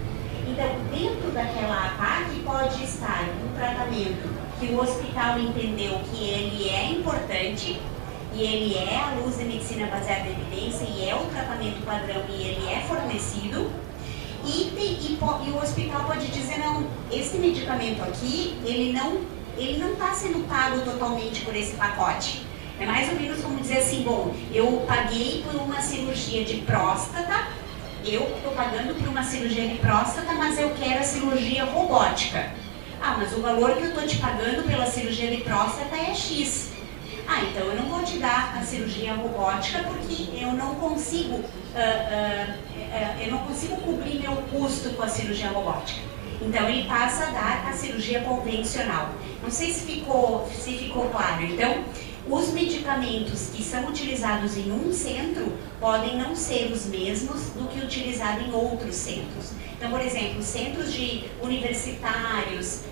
Então, dentro daquela APAC pode estar um tratamento que o hospital entendeu que ele é importante, e ele é à luz da medicina baseada em evidência, e é o tratamento padrão, e ele é fornecido, e o hospital pode dizer, não, esse medicamento aqui, ele não está sendo pago totalmente por esse pacote. É mais ou menos como dizer assim, bom, eu paguei por uma cirurgia de próstata, eu estou pagando por uma cirurgia de próstata, mas eu quero a cirurgia robótica. Ah, mas o valor que eu estou te pagando pela cirurgia de próstata é X. Ah, então eu não vou te dar a cirurgia robótica porque eu não consigo cobrir meu custo com a cirurgia robótica. Então ele passa a dar a cirurgia convencional. Não sei se ficou claro. Então, os medicamentos que são utilizados em um centro podem não ser os mesmos do que utilizado em outros centros. Então, por exemplo, centros de universitários,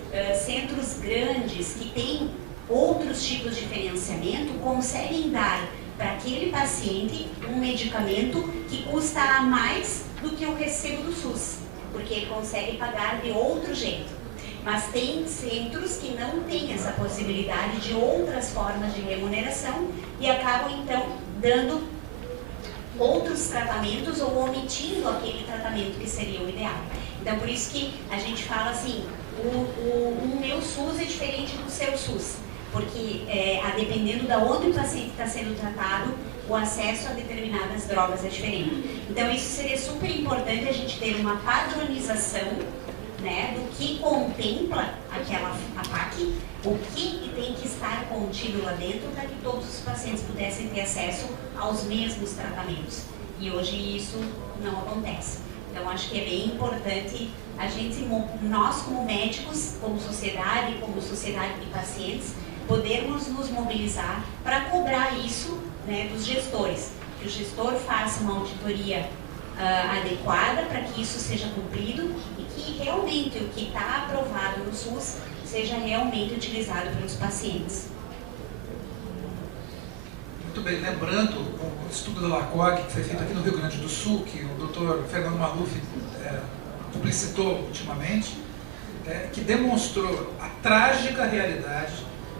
centros grandes que têm outros tipos de financiamento conseguem dar para aquele paciente um medicamento que custa a mais do que o recebo do SUS, porque ele consegue pagar de outro jeito. Mas tem centros que não têm essa possibilidade de outras formas de remuneração e acabam então dando outros tratamentos ou omitindo aquele tratamento que seria o ideal. Então, por isso que a gente fala assim, o meu SUS é diferente do seu SUS, porque dependendo de onde o paciente está sendo tratado, o acesso a determinadas drogas é diferente. Então, isso seria super importante a gente ter uma padronização né, do que contempla aquela APAC, o que tem que estar contido lá dentro para que todos os pacientes pudessem ter acesso aos mesmos tratamentos. E hoje isso não acontece. Então, acho que é bem importante a gente, nós como médicos, como sociedade de pacientes, podermos nos mobilizar para cobrar isso, né, dos gestores. Que o gestor faça uma auditoria adequada para que isso seja cumprido e que realmente o que está aprovado no SUS seja realmente utilizado pelos pacientes. Muito bem, lembrando o estudo da LACOG, que foi feito aqui no Rio Grande do Sul, que o Dr. Fernando Maluf publicitou ultimamente, que demonstrou a trágica realidade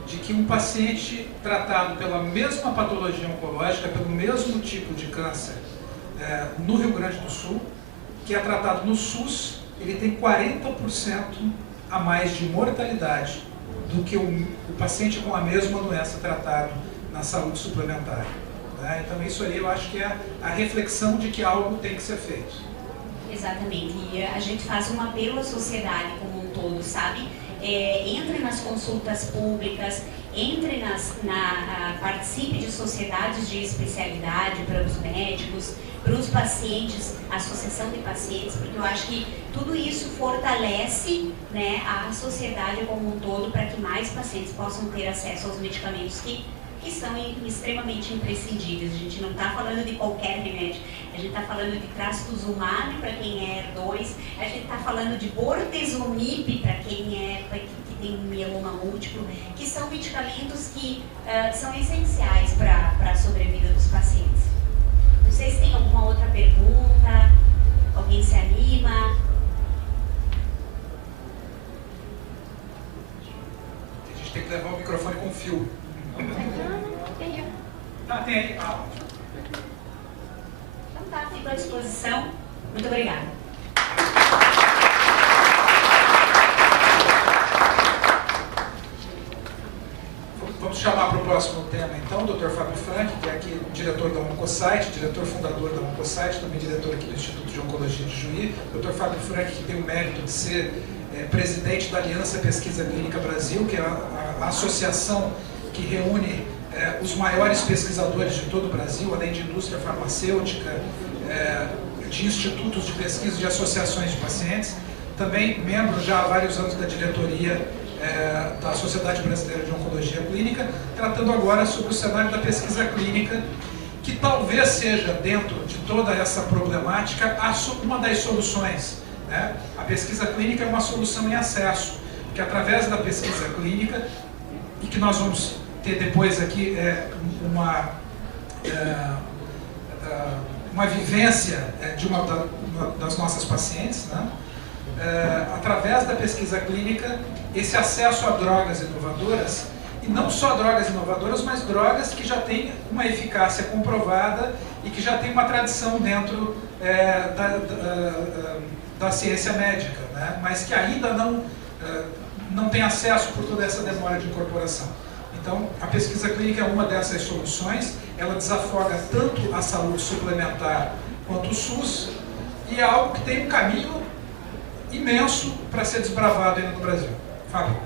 de que um paciente tratado pela mesma patologia oncológica, pelo mesmo tipo de câncer no Rio Grande do Sul, que é tratado no SUS, ele tem 40% a mais de mortalidade do que o paciente com a mesma doença tratado na saúde suplementar. Né? Então isso aí eu acho que é a reflexão de que algo tem que ser feito. Exatamente, e a gente faz um apelo à sociedade como um todo, sabe? Entre nas consultas públicas, participe de sociedades de especialidade para os médicos, para os pacientes, associação de pacientes, porque eu acho que tudo isso fortalece, né, a sociedade como um todo para que mais pacientes possam ter acesso aos medicamentos que são extremamente imprescindíveis. A gente não está falando de qualquer remédio, a gente está falando de trastuzumab para quem é HER2, a gente está falando de bortezomib para quem que tem mieloma múltiplo, que são medicamentos que são essenciais para a sobrevida dos pacientes. Não sei se tem alguma outra pergunta, alguém se anima? A gente tem que levar o microfone com fio. Tem. Tem aí. Então tá, fico à disposição. Muito obrigada. Vamos chamar para o próximo tema, então, o Dr. Fábio Frank, que é aqui o diretor da Oncosite, diretor fundador da Oncosite, também diretor aqui do Instituto de Oncologia de Juí. Dr. Fábio Frank, que tem o mérito de ser presidente da Aliança Pesquisa Clínica Brasil, que é a associação que reúne os maiores pesquisadores de todo o Brasil, além de indústria farmacêutica, de institutos de pesquisa, de associações de pacientes. Também membro já há vários anos da diretoria da Sociedade Brasileira de Oncologia Clínica, tratando agora sobre o cenário da pesquisa clínica, que talvez seja, dentro de toda essa problemática, uma das soluções. Né? A pesquisa clínica é uma solução em acesso, que através da pesquisa clínica, e que nós vamos ter depois aqui uma vivência de uma das nossas pacientes, né? Através da pesquisa clínica, esse acesso a drogas inovadoras, e não só drogas inovadoras, mas drogas que já têm uma eficácia comprovada e que já têm uma tradição dentro da ciência médica, né? Mas que ainda não tem acesso por toda essa demora de incorporação. Então, a pesquisa clínica é uma dessas soluções, ela desafoga tanto a saúde suplementar quanto o SUS, e é algo que tem um caminho imenso para ser desbravado ainda no Brasil. Fábio.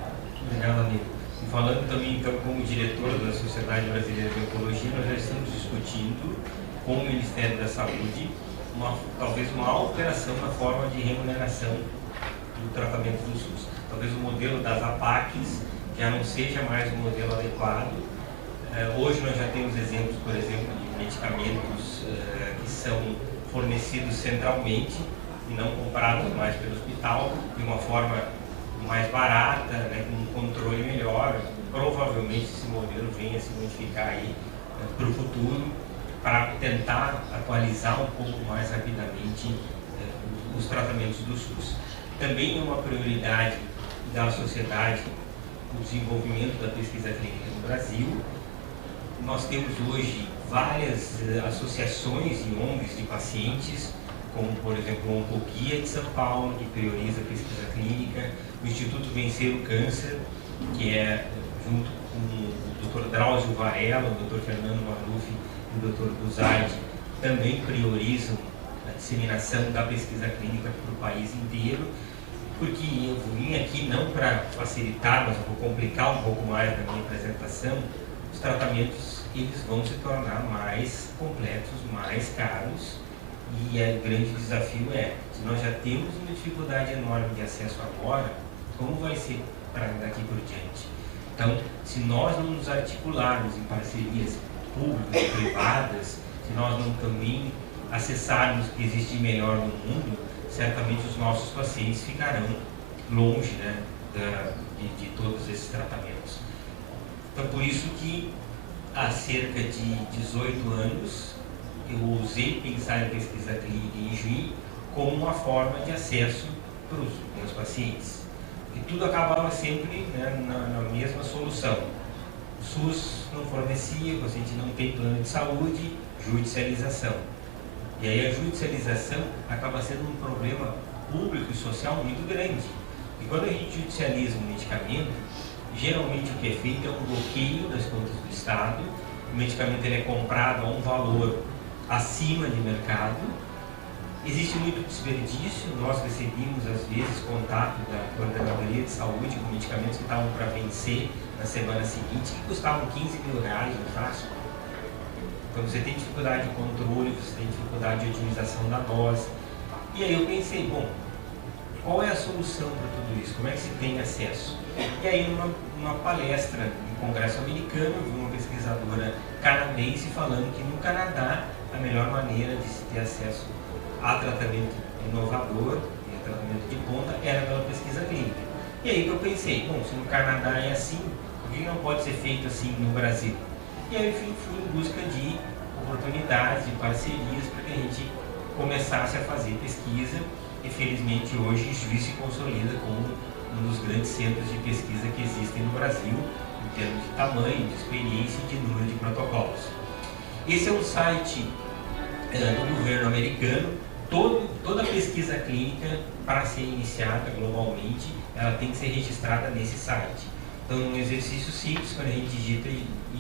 Obrigado, amigo. E falando também, então, como diretor da Sociedade Brasileira de Oncologia, nós já estamos discutindo com o Ministério da Saúde talvez uma alteração na forma de remuneração do tratamento do SUS. Talvez o modelo das APACs já não seja mais um modelo adequado. Hoje nós já temos exemplos, por exemplo, de medicamentos que são fornecidos centralmente e não comprados mais pelo hospital, de uma forma mais barata, né, com um controle melhor. Provavelmente esse modelo venha a se modificar aí para o futuro, para tentar atualizar um pouco mais rapidamente os tratamentos do SUS. Também é uma prioridade da sociedade o desenvolvimento da pesquisa clínica no Brasil. Nós temos hoje várias associações e ONGs de pacientes, como, por exemplo, o Oncoguia de São Paulo, que prioriza a pesquisa clínica, o Instituto Vencer o Câncer, que é, junto com o Dr. Drauzio Varela, o Dr. Fernando Maluf e o Dr. Buzaide, também priorizam a disseminação da pesquisa clínica para o país inteiro. porque eu vim aqui não para facilitar, mas eu vou complicar um pouco mais na minha apresentação. Os tratamentos eles vão se tornar mais complexos, mais caros, e o grande desafio é, se nós já temos uma dificuldade enorme de acesso agora, como vai ser para daqui por diante? Então, se nós não nos articularmos em parcerias públicas e privadas, se nós não também acessarmos o que existe de melhor no mundo, certamente os nossos pacientes ficarão longe, né, de todos esses tratamentos. Então, por isso que há cerca de 18 anos eu ousei pensar em pesquisa clínica em Juí como uma forma de acesso para os meus pacientes. E tudo acabava sempre, né, na mesma solução. O SUS não fornecia, o paciente não tem plano de saúde, judicialização. E aí a judicialização acaba sendo um problema público e social muito grande. E quando a gente judicializa um medicamento, geralmente o que é feito é um bloqueio das contas do Estado, o medicamento ele é comprado a um valor acima de mercado, existe muito desperdício, nós recebemos às vezes contato da Coordenadoria de Saúde com medicamentos que estavam para vencer na semana seguinte, que custavam 15 mil reais no frasco. Então você tem dificuldade de controle, você tem dificuldade de otimização da dose. E aí eu pensei, bom, qual é a solução para tudo isso? Como é que se tem acesso? E aí numa palestra no Congresso americano, eu vi uma pesquisadora canadense falando que no Canadá a melhor maneira de se ter acesso a tratamento inovador e a tratamento de ponta era pela pesquisa clínica. E aí que eu pensei, bom, se no Canadá é assim, por que não pode ser feito assim no Brasil? E aí eu fui em busca de oportunidades, de parcerias, para que a gente começasse a fazer pesquisa, e felizmente hoje Juí se consolida como um dos grandes centros de pesquisa que existem no Brasil, em termos de tamanho, de experiência e de número de protocolos. Esse é um site do governo americano. Toda pesquisa clínica, para ser iniciada globalmente, ela tem que ser registrada nesse site. Então, um exercício simples, quando a gente digita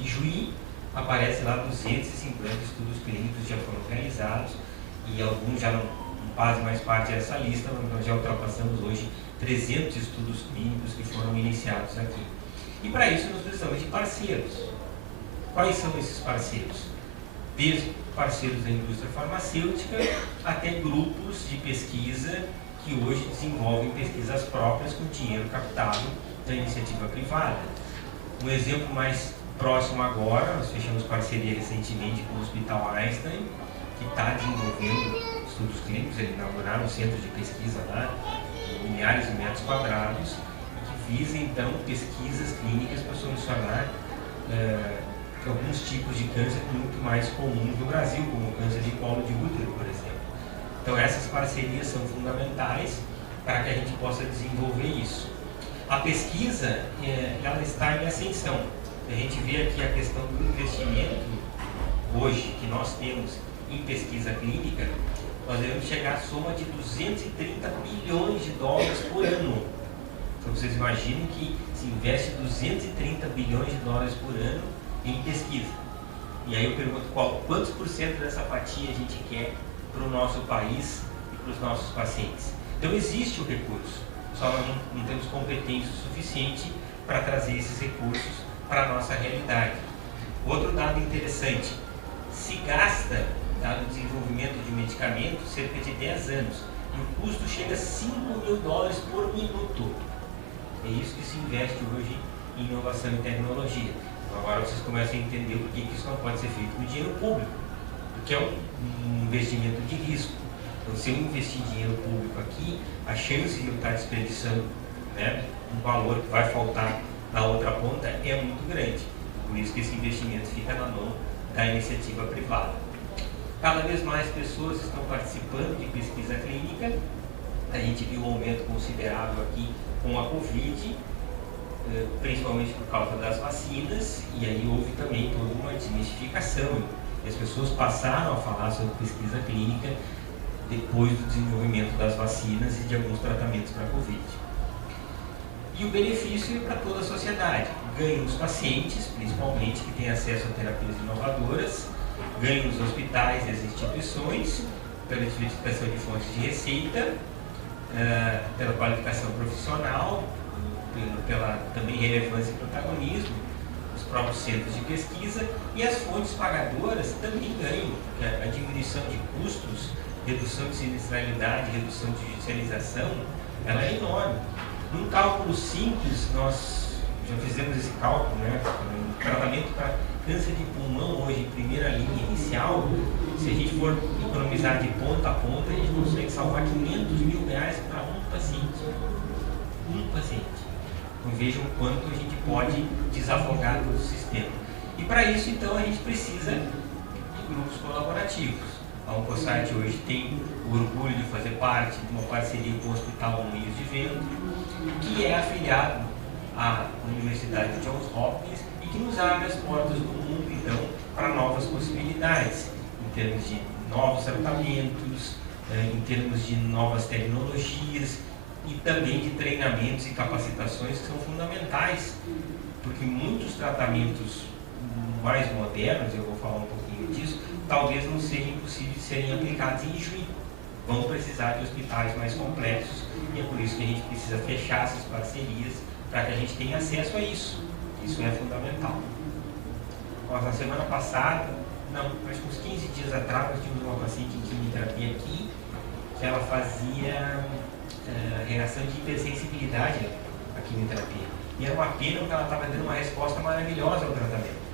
Juí, aparece lá 250 estudos clínicos que já foram realizados, e alguns já não fazem mais parte dessa lista, mas nós já ultrapassamos hoje 300 estudos clínicos que foram iniciados aqui. E para isso nós precisamos de parceiros. Quais são esses parceiros? Desde parceiros da indústria farmacêutica até grupos de pesquisa que hoje desenvolvem pesquisas próprias com dinheiro captado da iniciativa privada. Um exemplo mais próximo agora, nós fechamos parceria recentemente com o Hospital Einstein, que está desenvolvendo estudos clínicos. Eles inauguraram um centro de pesquisa lá, de milhares de metros quadrados, e que visa então pesquisas clínicas para solucionar alguns tipos de câncer muito mais comuns no Brasil, como o câncer de colo de útero, por exemplo. Então essas parcerias são fundamentais para que a gente possa desenvolver isso. A pesquisa, ela está em ascensão. A gente vê aqui a questão do investimento hoje que nós temos em pesquisa clínica. Nós devemos chegar à soma de 230 bilhões de dólares por ano. Então vocês imaginam que se investe 230 bilhões de dólares por ano em pesquisa. E aí eu pergunto quantos por cento dessa fatia a gente quer para o nosso país e para os nossos pacientes. Então existe o recurso, só nós não temos competência suficiente para trazer esses recursos para a nossa realidade. Outro dado interessante, se gasta, no desenvolvimento de medicamentos, cerca de 10 anos, e o custo chega a 5 mil dólares por minuto. É isso que se investe hoje em inovação e tecnologia. Então agora vocês começam a entender por que isso não pode ser feito com dinheiro público, porque é um investimento de risco. Então, se eu investir dinheiro público aqui, a chance de eu estar desperdiçando, né, um valor que vai faltar na outra ponta é muito grande. Por isso que esse investimento fica na mão da iniciativa privada. Cada vez mais pessoas estão participando de pesquisa clínica. A gente viu um aumento considerável aqui com a Covid, principalmente por causa das vacinas, e aí houve também toda uma desmistificação. E as pessoas passaram a falar sobre pesquisa clínica depois do desenvolvimento das vacinas e de alguns tratamentos para a Covid. E o benefício é para toda a sociedade. Ganham os pacientes, principalmente, que têm acesso a terapias inovadoras, ganham os hospitais e as instituições, pela diversificação de fontes de receita, pela qualificação profissional, pela também relevância e protagonismo, os próprios centros de pesquisa, e as fontes pagadoras também ganham, porque a diminuição de custos, redução de sinistralidade, redução de judicialização, ela é enorme. Num cálculo simples, nós já fizemos esse cálculo, né? O tratamento para câncer de pulmão hoje em primeira linha inicial, se a gente for economizar de ponta a ponta, a gente consegue salvar R$500 mil para um paciente. Um paciente. Então vejam o quanto a gente pode desafogar todo o sistema. E para isso, então, a gente precisa de grupos colaborativos. A Oncosite hoje tem o orgulho de fazer parte de uma parceria com o Hospital Moinhos de Vento, que é afiliado à Universidade de Johns Hopkins e que nos abre as portas do mundo, então, para novas possibilidades, em termos de novos tratamentos, em termos de novas tecnologias e também de treinamentos e capacitações que são fundamentais, porque muitos tratamentos mais modernos, eu vou falar um pouquinho disso, talvez não sejam possíveis de serem aplicados em Juí. Vão precisar de hospitais mais complexos e é por isso que a gente precisa fechar essas parcerias para que a gente tenha acesso a isso. Isso é fundamental. Nós, na semana passada, acho que uns 15 dias atrás, nós tínhamos uma paciente em quimioterapia aqui, que ela fazia reação de hipersensibilidade à quimioterapia. E era uma pena porque ela estava dando uma resposta maravilhosa ao tratamento.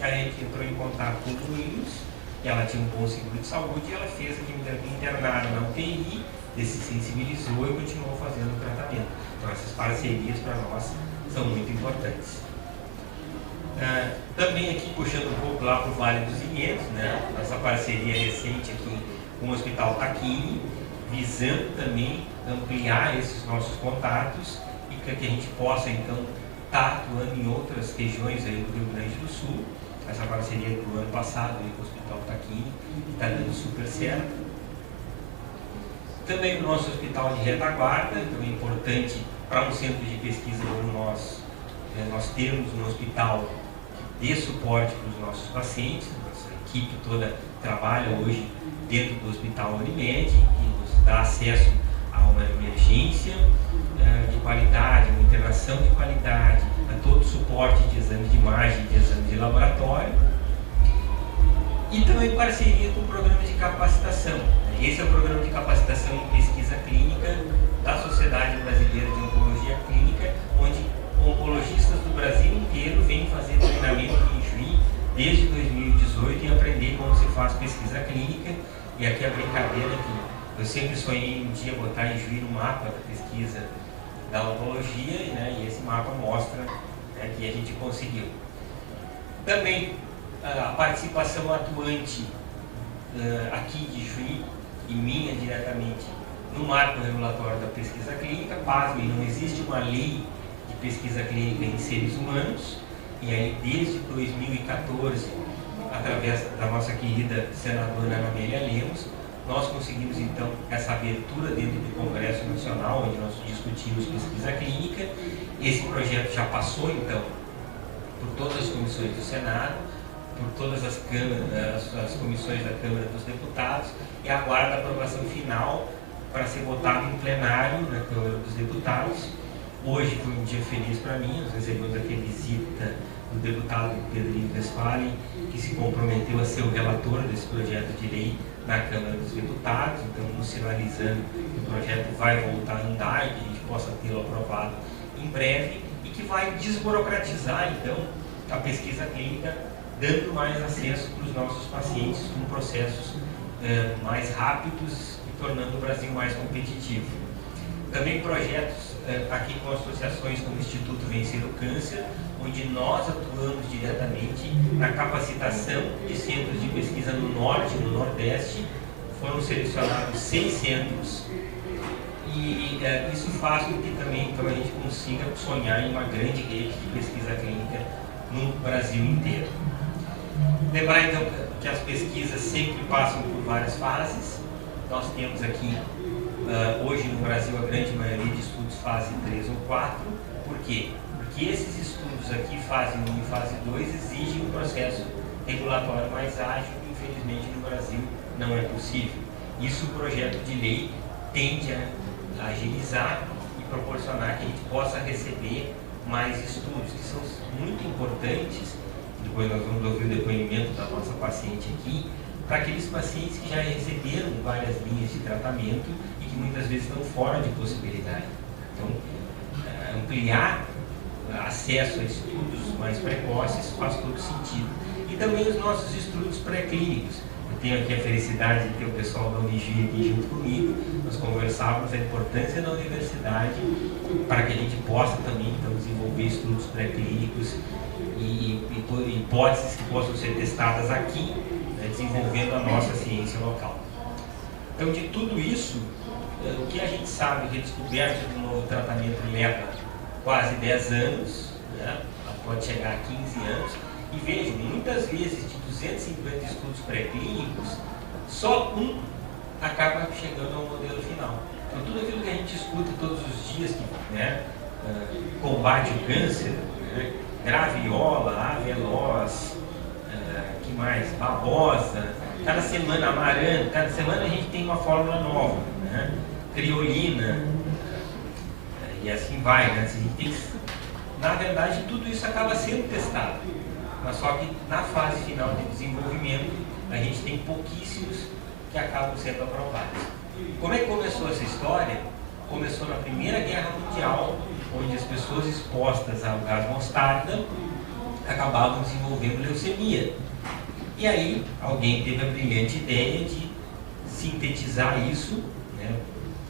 Aí a gente entrou em contato com o Williams, e ela tinha um bom seguro de saúde, e ela fez a quimioterapia internada na UTI, se sensibilizou e continuou fazendo o tratamento. Então essas parcerias para nós são muito importantes. Também aqui puxando um pouco lá para o Vale dos Vinhedos, né? Essa parceria recente aqui com o Hospital Taquini, visando também ampliar esses nossos contatos e que a gente possa então estar atuando em outras regiões aí do Rio Grande do Sul. Essa parceria do ano passado aí com o Hospital Taquini está dando super certo. Também o nosso Hospital de Retaguarda, então é importante para um centro de pesquisa como nós temos um hospital que dê suporte para os nossos pacientes. Nossa equipe toda trabalha hoje dentro do Hospital Unimed, que nos dá acesso a uma emergência de qualidade, uma internação de qualidade, a todo o suporte de exames de imagem, de exames de laboratório, e também parceria com o programa de capacitação. Esse é o programa de capacitação em pesquisa clínica da Sociedade Brasileira de Oncologia Clínica, onde oncologistas do Brasil inteiro vêm fazer treinamento em Juí desde 2018 e aprender como se faz pesquisa clínica. E aqui a brincadeira que eu sempre sonhei um dia botar em Juí no mapa da pesquisa da oncologia, né, e esse mapa mostra, né, que a gente conseguiu. Também a participação atuante aqui de Juí e minha diretamente no marco regulatório da pesquisa clínica. Pasmem, não existe uma lei de pesquisa clínica em seres humanos, e aí desde 2014, através da nossa querida senadora Ana Amélia Lemos, nós conseguimos então essa abertura dentro do Congresso Nacional, onde nós discutimos pesquisa clínica. Esse projeto já passou então por todas as comissões do Senado, por todas as comissões da Câmara dos Deputados, e aguarda a aprovação final para ser votado em plenário na Câmara dos Deputados. Hoje foi um dia feliz para mim. Nós recebemos aqui a visita do deputado Pedrinho Westphalen, que se comprometeu a ser o relator desse projeto de lei na Câmara dos Deputados, então nos sinalizando que o projeto vai voltar a andar e que a gente possa tê-lo aprovado em breve, e que vai desburocratizar então a pesquisa clínica, dando mais acesso para os nossos pacientes com processos mais rápidos e tornando o Brasil mais competitivo. Também projetos aqui com associações como o Instituto Vencer o Câncer, onde nós atuamos diretamente na capacitação de centros de pesquisa no Norte e no Nordeste. Foram selecionados 6 centros, e isso faz com que também então, a gente consiga sonhar em uma grande rede de pesquisa clínica no Brasil inteiro. Lembrar então que as pesquisas sempre passam por várias fases. Nós temos aqui, hoje no Brasil, a grande maioria de estudos fase 3 ou 4. Por quê? Porque esses estudos aqui, fase 1 e fase 2, exigem um processo regulatório mais ágil, que infelizmente no Brasil não é possível. Isso o projeto de lei tende a agilizar e proporcionar que a gente possa receber mais estudos, que são muito importantes. Depois nós vamos ouvir o depoimento da nossa paciente aqui, para aqueles pacientes que já receberam várias linhas de tratamento e que muitas vezes estão fora de possibilidade. Então, ampliar acesso a estudos mais precoces faz todo sentido. E também os nossos estudos pré-clínicos. Eu tenho aqui a felicidade de ter o pessoal da Unigi aqui junto comigo. Nós conversávamos a importância da universidade para que a gente possa também então, desenvolver estudos pré-clínicos e hipóteses que possam ser testadas aqui, né, desenvolvendo a nossa ciência local. Então, de tudo isso, o que a gente sabe que a descoberta de um novo tratamento leva quase 10 anos, né, pode chegar a 15 anos, e vejo, muitas vezes, de 250 estudos pré-clínicos, só um acaba chegando ao modelo final. Então, tudo aquilo que a gente escuta todos os dias, que né, combate o câncer, né, graviola, aveloz, que mais? Babosa, cada semana amaranto, cada semana a gente tem uma fórmula nova, né? Criolina, e assim vai, né? A gente tem, na verdade, tudo isso acaba sendo testado, mas só que na fase final de desenvolvimento a gente tem pouquíssimos que acabam sendo aprovados. Como é que começou essa história? Começou na Primeira Guerra Mundial, onde as pessoas expostas ao gás mostarda acabavam desenvolvendo leucemia. E aí alguém teve a brilhante ideia de sintetizar isso, né,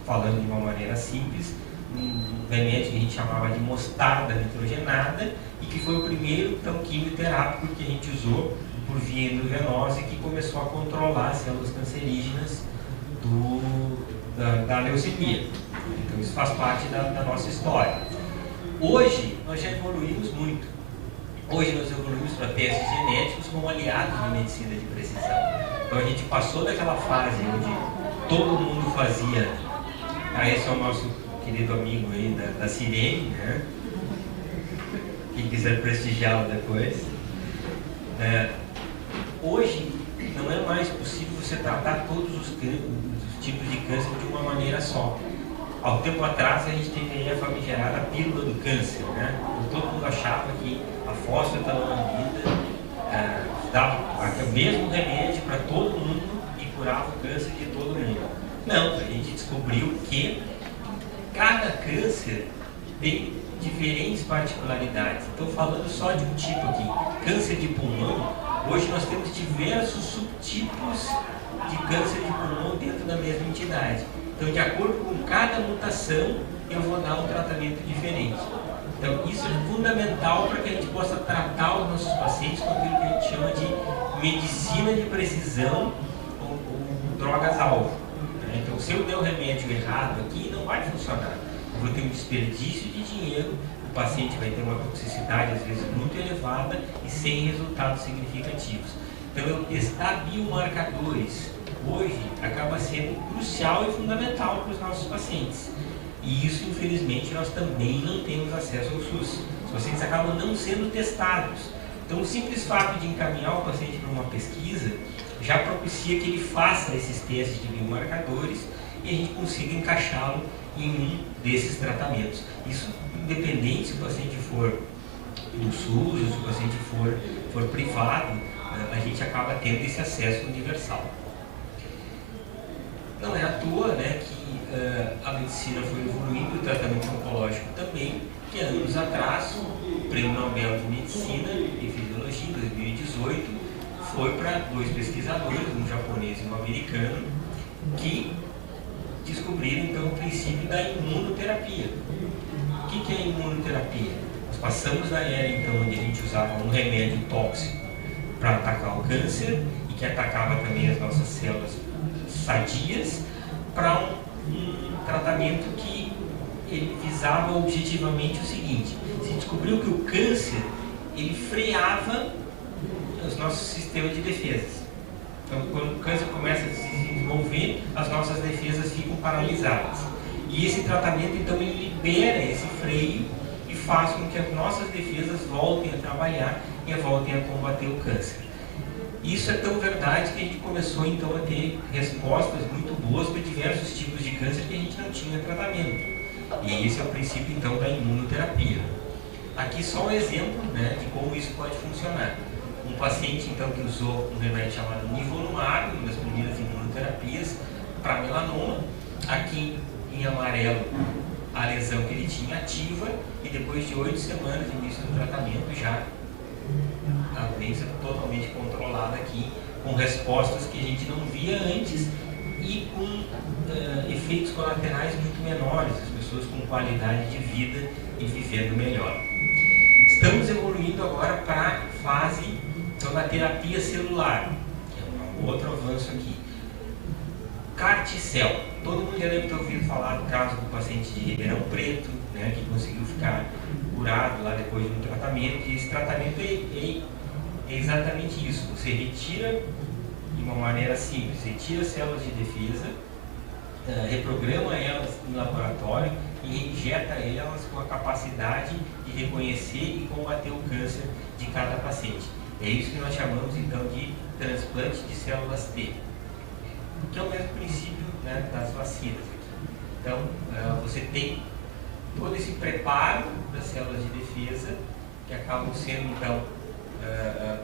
falando de uma maneira simples, um remédio que a gente chamava de mostarda nitrogenada e que foi o primeiro então, quimioterápico que a gente usou por via endovenosa e que começou a controlar as células cancerígenas da leucemia. Então isso faz parte da nossa história. Hoje nós já evoluímos muito. Hoje nós evoluímos para testes genéticos como aliados na medicina de precisão. Então a gente passou daquela fase onde todo mundo fazia. Esse é o nosso querido amigo aí da Sirene, né? Quem quiser prestigiá-lo depois. Hoje não é mais possível você tratar todos os tipos de câncer de uma maneira só. Há um tempo atrás a gente teve a famigerada pílula do câncer, né? Todo mundo achava que a fosfetanolamida dava o mesmo remédio para todo mundo e curava o câncer de todo mundo. Não, a gente descobriu que cada câncer tem diferentes particularidades. Estou falando só de um tipo aqui, câncer de pulmão. Hoje nós temos diversos subtipos de câncer de pulmão dentro da mesma entidade. Então, de acordo com cada mutação, eu vou dar um tratamento diferente. Então, isso é fundamental para que a gente possa tratar os nossos pacientes com aquilo que a gente chama de medicina de precisão ou drogas-alvo. Então, se eu der o remédio errado aqui, não vai funcionar. Eu vou ter um desperdício de dinheiro, o paciente vai ter uma toxicidade, às vezes, muito elevada e sem resultados significativos. Então, eu testar biomarcadores hoje acaba sendo crucial e fundamental para os nossos pacientes. E isso, infelizmente, nós também não temos acesso ao SUS. Os pacientes acabam não sendo testados. Então, o simples fato de encaminhar o paciente para uma pesquisa já propicia que ele faça esses testes de biomarcadores e a gente consiga encaixá-lo em um desses tratamentos. Isso independente se o paciente for do SUS ou se o paciente for privado, a gente acaba tendo esse acesso universal. Não é à toa, né, que a medicina foi evoluindo, o tratamento oncológico também, que anos atrás o Prêmio Nobel de Medicina e Fisiologia, em 2018, foi para 2 pesquisadores, um japonês e um americano, que descobriram então o princípio da imunoterapia. O que é a imunoterapia? Nós passamos da era então onde a gente usava um remédio tóxico para atacar o câncer e que atacava também as nossas células sadias, para um tratamento que ele visava objetivamente o seguinte: se descobriu que o câncer ele freava os nossos sistemas de defesas. Então, quando o câncer começa a se desenvolver, as nossas defesas ficam paralisadas. E esse tratamento, então, ele libera esse freio e faz com que as nossas defesas voltem a trabalhar e voltem a combater o câncer. Isso é tão verdade que a gente começou então a ter respostas muito boas para diversos tipos de câncer que a gente não tinha tratamento. E esse é o princípio então da imunoterapia. Aqui só um exemplo, né, de como isso pode funcionar. Um paciente então que usou um remédio chamado nivolumab, uma das primeiras imunoterapias para melanoma. Aqui em amarelo a lesão que ele tinha ativa, e depois de 8 semanas de início do tratamento já a doença totalmente controlada aqui, com respostas que a gente não via antes e com efeitos colaterais muito menores, as pessoas com qualidade de vida e vivendo melhor. Estamos evoluindo agora para a fase então, da terapia celular, que é um outro avanço aqui. CAR-T-cell. Todo mundo já deve ter ouvido falar do caso do paciente de Ribeirão Preto, né, que conseguiu ficar curado lá depois de um tratamento. E esse tratamento é exatamente isso. Você retira, de uma maneira simples, retira células de defesa, reprograma elas em laboratório e injeta elas com a capacidade de reconhecer e combater o câncer de cada paciente. É isso que nós chamamos então de transplante de células T, que é o mesmo princípio, né, das vacinas aqui. Então, você tem todo esse preparo das células de defesa que acabam sendo então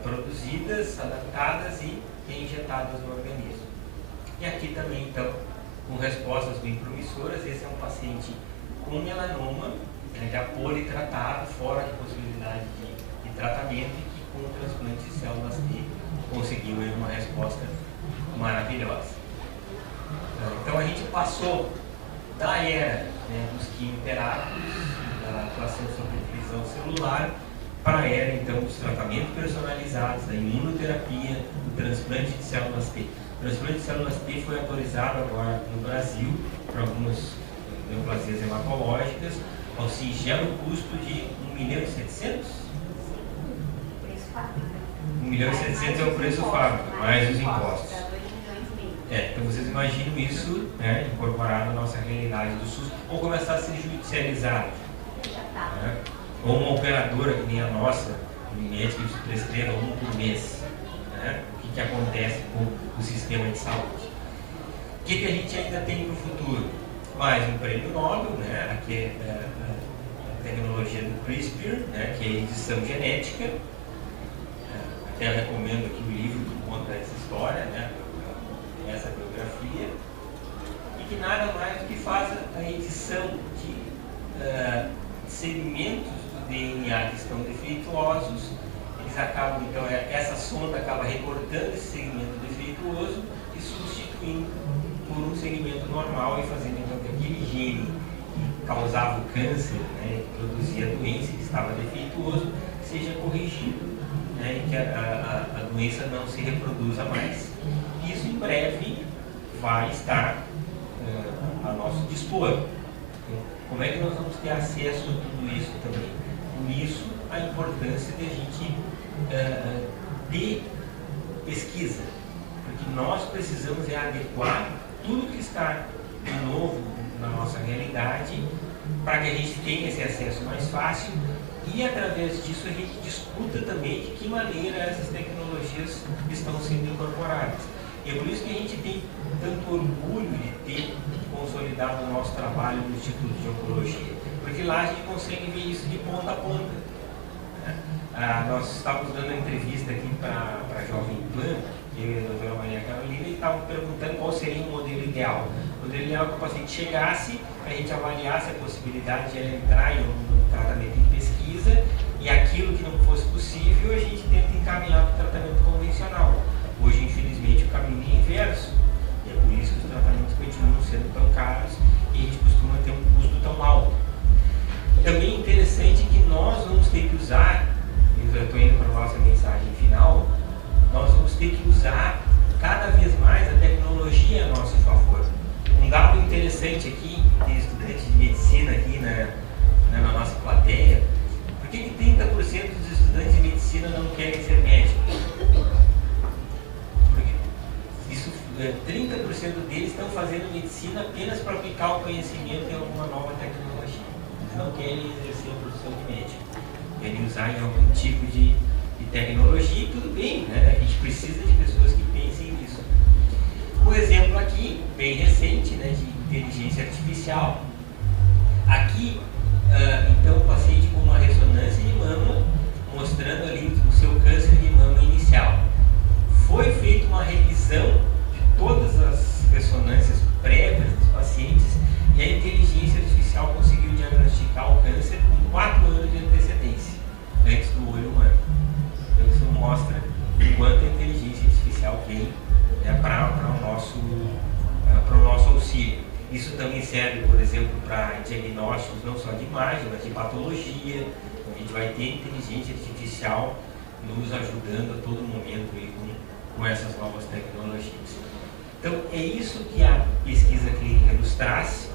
produzidas, adaptadas e injetadas no organismo. E aqui também então, com respostas bem promissoras. Esse é um paciente com melanoma, né, já politratado, fora de possibilidade de tratamento, e que com o transplante de células T conseguiu uma resposta maravilhosa. Então a gente passou da era, né, dos quimioterápicos, da atuação sobre divisão celular, para a era então dos tratamentos personalizados, da imunoterapia, do transplante de células T. O transplante de células T foi autorizado agora no Brasil para algumas neoplasias hematológicas, ao singelo custo de 1.700.000. 1.700.000 é o preço fábrico, mais os impostos. Então vocês imaginam isso, né, incorporado na nossa realidade do SUS, ou começar a ser judicializado. Né? Ou uma operadora que nem a nossa, Unimed, que prescreva um por mês. Né? O que acontece com o sistema de saúde? O que a gente ainda tem para o futuro? Mais um prêmio Nobel, né? Aqui é a tecnologia do CRISPR, né? Que é a edição genética. Até eu recomendo aqui o livro que conta essa história, né? Essa biografia, e que nada mais do que faz a edição de segmentos do DNA que estão defeituosos. Eles acabam, então, essa sonda acaba recortando esse segmento defeituoso e substituindo por um segmento normal, e fazendo então que aquele gene que causava o câncer, né, que produzia a doença, que estava defeituoso, seja corrigido, né, e que a doença não se reproduza mais. Isso em breve vai estar a nosso dispor. Como é que nós vamos ter acesso a tudo isso também? Por isso, a importância de a gente ter pesquisa, porque nós precisamos adequar tudo que está de novo na nossa realidade, para que a gente tenha esse acesso mais fácil, e através disso a gente discuta também de que maneira essas tecnologias estão sendo incorporadas. E é por isso que a gente tem tanto orgulho de ter consolidado o nosso trabalho no Instituto de Oncologia, porque lá a gente consegue ver isso de ponta a ponta. Né? Nós estávamos dando uma entrevista aqui para a Jovem Pan, eu e a doutora Maria Carolina, e estavam perguntando qual seria o modelo ideal. O modelo ideal é que o paciente chegasse, a gente avaliasse a possibilidade de ela entrar em um tratamento em pesquisa, e aquilo que não fosse possível, a gente tenta encaminhar para o tratamento convencional. Hoje, infelizmente, o caminho é inverso, e é por isso que os tratamentos continuam sendo tão caros e a gente costuma ter um custo tão alto. Também é interessante que nós vamos ter que usar, eu estou indo para a nossa mensagem final, nós vamos ter que usar cada vez mais a tecnologia a nosso favor. Um dado interessante aqui, de estudantes de medicina aqui na nossa plateia, por que 30% dos estudantes de medicina não querem ser médicos? 30% deles estão fazendo medicina apenas para aplicar o conhecimento em alguma nova tecnologia. Eles não querem exercer a profissão de médico, querem usar em algum tipo de de tecnologia, e tudo bem, né? A gente precisa de pessoas que pensem nisso. Um exemplo aqui, bem recente, né, de inteligência artificial. Aqui, então, o paciente com uma ressonância de mama, mostrando ali o seu câncer de mama inicial. Foi feita uma revisão de todas as ressonâncias prévias dos pacientes e a inteligência artificial conseguiu diagnosticar o câncer com 4 anos de antecedência, antes do olho humano. Então, isso mostra o quanto a inteligência artificial vem para o nosso auxílio. Isso também serve, por exemplo, para diagnósticos não só de imagem, mas de patologia. A gente vai ter inteligência artificial nos ajudando a todo momento aí com essas novas tecnologias. Então, é isso que a pesquisa clínica nos traz,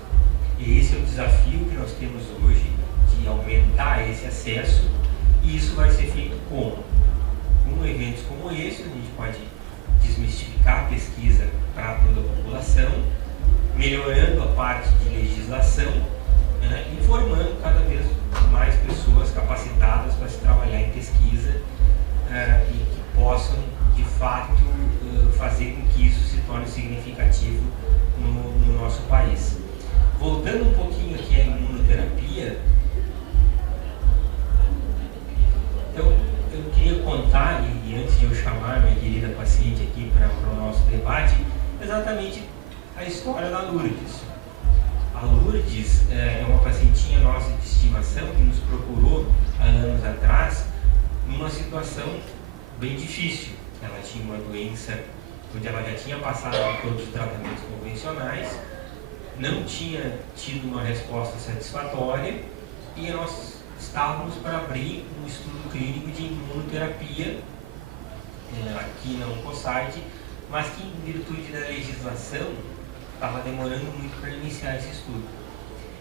e esse é o desafio que nós temos hoje, de aumentar esse acesso, e isso vai ser feito como? Com eventos como esse, a gente pode desmistificar a pesquisa para toda a população, melhorando a parte de legislação, né, informando cada vez mais pessoas capacitadas para se trabalhar em pesquisa e que possam, de fato, fazer com que isso se torne significativo no nosso país. Voltando um pouquinho aqui à imunoterapia, então eu queria contar, e antes de eu chamar minha querida paciente aqui para o nosso debate, exatamente a história da Lourdes. A Lourdes é uma pacientinha nossa de estimação que nos procurou há anos atrás numa situação bem difícil. Ela tinha uma doença onde ela já tinha passado por todos os tratamentos convencionais, não tinha tido uma resposta satisfatória e nós estávamos para abrir um estudo clínico de imunoterapia aqui na Oncosite, mas que, em virtude da legislação, estava demorando muito para iniciar esse estudo.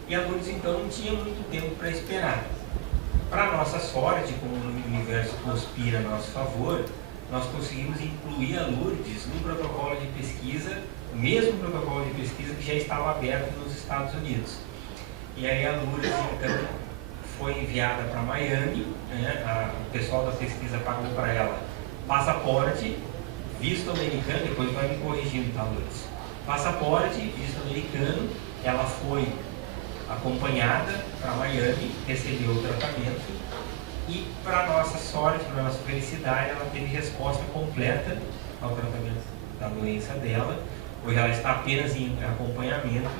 E a Lourdes, então, não tinha muito tempo para esperar. Para nossa sorte, como o universo conspira a nosso favor, nós conseguimos incluir a Lourdes num protocolo de pesquisa, o mesmo protocolo de pesquisa que já estava aberto nos Estados Unidos. E aí a Lourdes, então, foi enviada para Miami, né? O pessoal da pesquisa pagou para ela passaporte, visto americano, depois vai me corrigindo, tá, Lourdes? Passaporte, visto americano, ela foi acompanhada para Miami, recebeu o tratamento e, para nossa sorte, para nossa felicidade, ela teve resposta completa ao tratamento da doença dela. Hoje ela está apenas em acompanhamento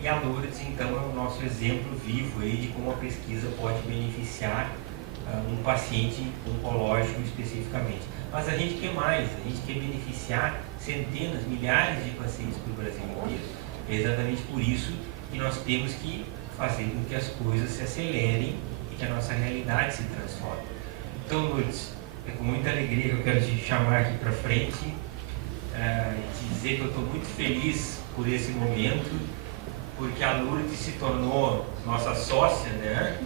e a Lourdes, então, é o nosso exemplo vivo aí de como a pesquisa pode beneficiar um paciente oncológico especificamente. Mas a gente quer mais, a gente quer beneficiar centenas, milhares de pacientes do Brasil inteiro. É exatamente por isso que nós temos que fazer com que as coisas se acelerem e que a nossa realidade se transforme. Então, Lourdes, é com muita alegria que eu quero te chamar aqui para frente, te dizer que eu estou muito feliz por esse momento, porque a Lourdes se tornou nossa sócia, né,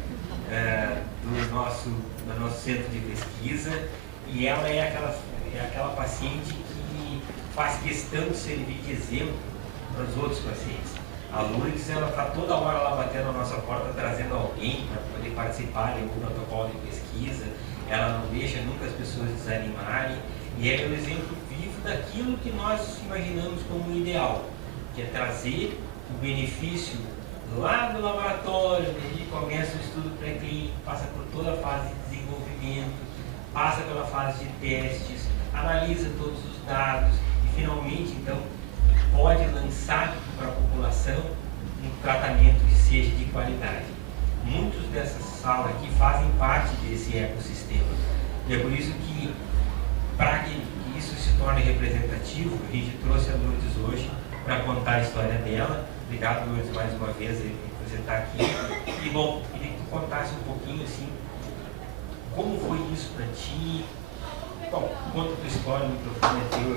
do nosso centro de pesquisa, e ela é aquela paciente que faz questão de servir de exemplo para os outros pacientes. A Lourdes, ela está toda hora lá batendo na nossa porta, trazendo alguém para poder participar de algum protocolo de pesquisa. Ela não deixa nunca as pessoas desanimarem, e é o exemplo vivo daquilo que nós imaginamos como ideal, que é trazer o benefício lá do laboratório, onde a gente começa o estudo pré-clínico, passa por toda a fase de desenvolvimento, passa pela fase de testes, analisa todos os dados e finalmente, então, pode lançar para a população um tratamento que seja de qualidade. Muitos dessas salas aqui fazem parte desse ecossistema. E é por isso que, para que isso se torne representativo, a gente trouxe a Lourdes hoje para contar a história dela. Obrigado, Lourdes, mais uma vez por você estar aqui. E, bom, queria que tu contasse um pouquinho, assim, como foi isso para ti. Bom, conta a tua história, o microfone é teu.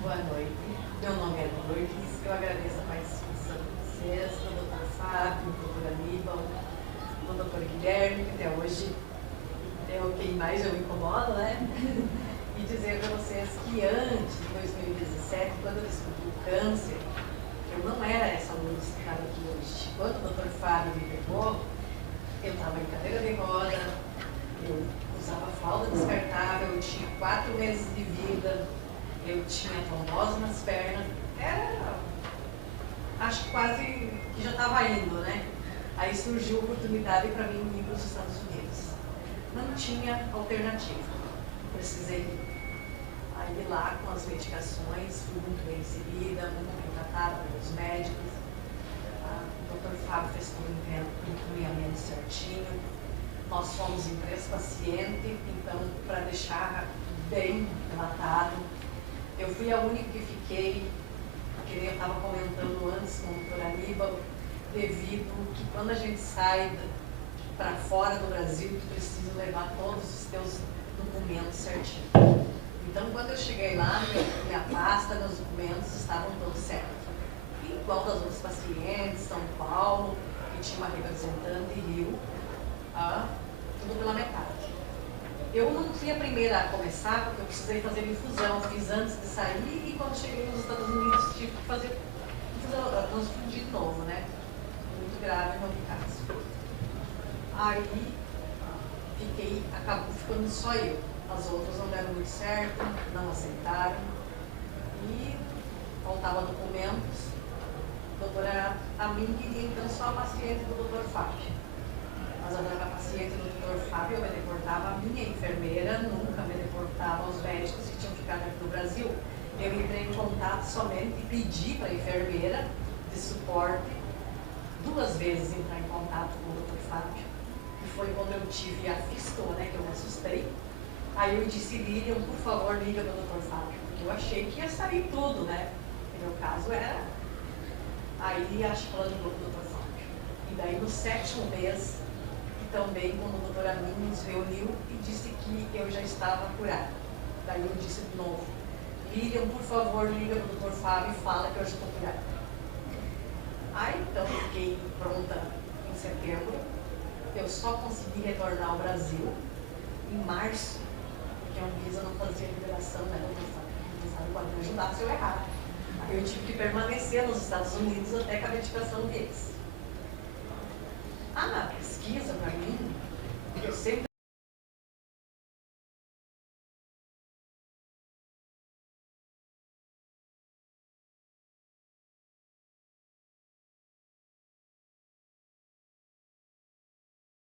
Boa noite. Meu nome é Lourdes. Eu agradeço a participação de vocês, do Dr. Fábio, do Dr. Aníbal, do Dr. Guilherme, que até hoje é o quem mais eu me incomodo, né? E dizer para vocês que antes de 2016, 2017, quando eu descobri o câncer, eu não era essa luz que estava aqui hoje. Quando o Dr. Fábio me pegou, eu estava em cadeira de roda, eu usava fralda descartável, eu tinha 4 meses de vida, eu tinha trombose nas pernas, era, acho que quase que já estava indo, né? Aí surgiu a oportunidade para mim ir para os Estados Unidos. Não tinha alternativa, precisei ir. Aí lá com as medicações, fui muito bem recebida, muito bem tratada pelos médicos. O Dr. Fábio fez todo o encaminhamento certinho. Nós fomos em 3 pacientes, então, para deixar bem relatado, eu fui a única que fiquei, que eu estava comentando antes com o Dr. Aníbal, devido que quando a gente sai para fora do Brasil, tu precisa levar todos os teus documentos certinho. Então, quando eu cheguei lá, minha pasta, meus documentos estavam todos certos. Igual das outras pacientes, São Paulo, e tinha uma representante em Rio, tudo pela metade. Eu não fui a primeira a começar, porque eu precisei fazer infusão, fiz antes de sair, e quando cheguei nos Estados Unidos tive que fazer infusão, transfundir de novo, né? Muito grave no meu caso. Aí, acabou ficando só eu. As outras não deram muito certo, não aceitaram, e faltavam documentos. A doutora Amin queria então só a paciente do Dr. Fábio. Mas a paciente do Dr. Fábio eu me deportava a minha enfermeira, nunca me deportava aos médicos que tinham ficado aqui no Brasil. Eu entrei em contato somente e pedi para a enfermeira de suporte 2 vezes entrar em contato com o Dr. Fábio. E foi quando eu tive a fístula, né, que eu me assustei. Aí eu disse, Lilian, por favor, liga para o Dr. Fábio, porque eu achei que ia sair tudo, né? No meu caso era. Aí acho que ela ligou para o Dr. Fábio. E daí no 7º mês, também quando o Dr. Amin nos reuniu e disse que eu já estava curada. Daí eu disse de novo, Lilian, por favor, liga para o Dr. Fábio e fala que eu já estou curada. Aí então fiquei pronta em setembro. Eu só consegui retornar ao Brasil em março, porque a Anvisa não fazia liberação, né, Dr. Fábio? Não sabe, pode me ajudar se eu errar. Aí eu tive que permanecer nos Estados Unidos até com a medicação deles.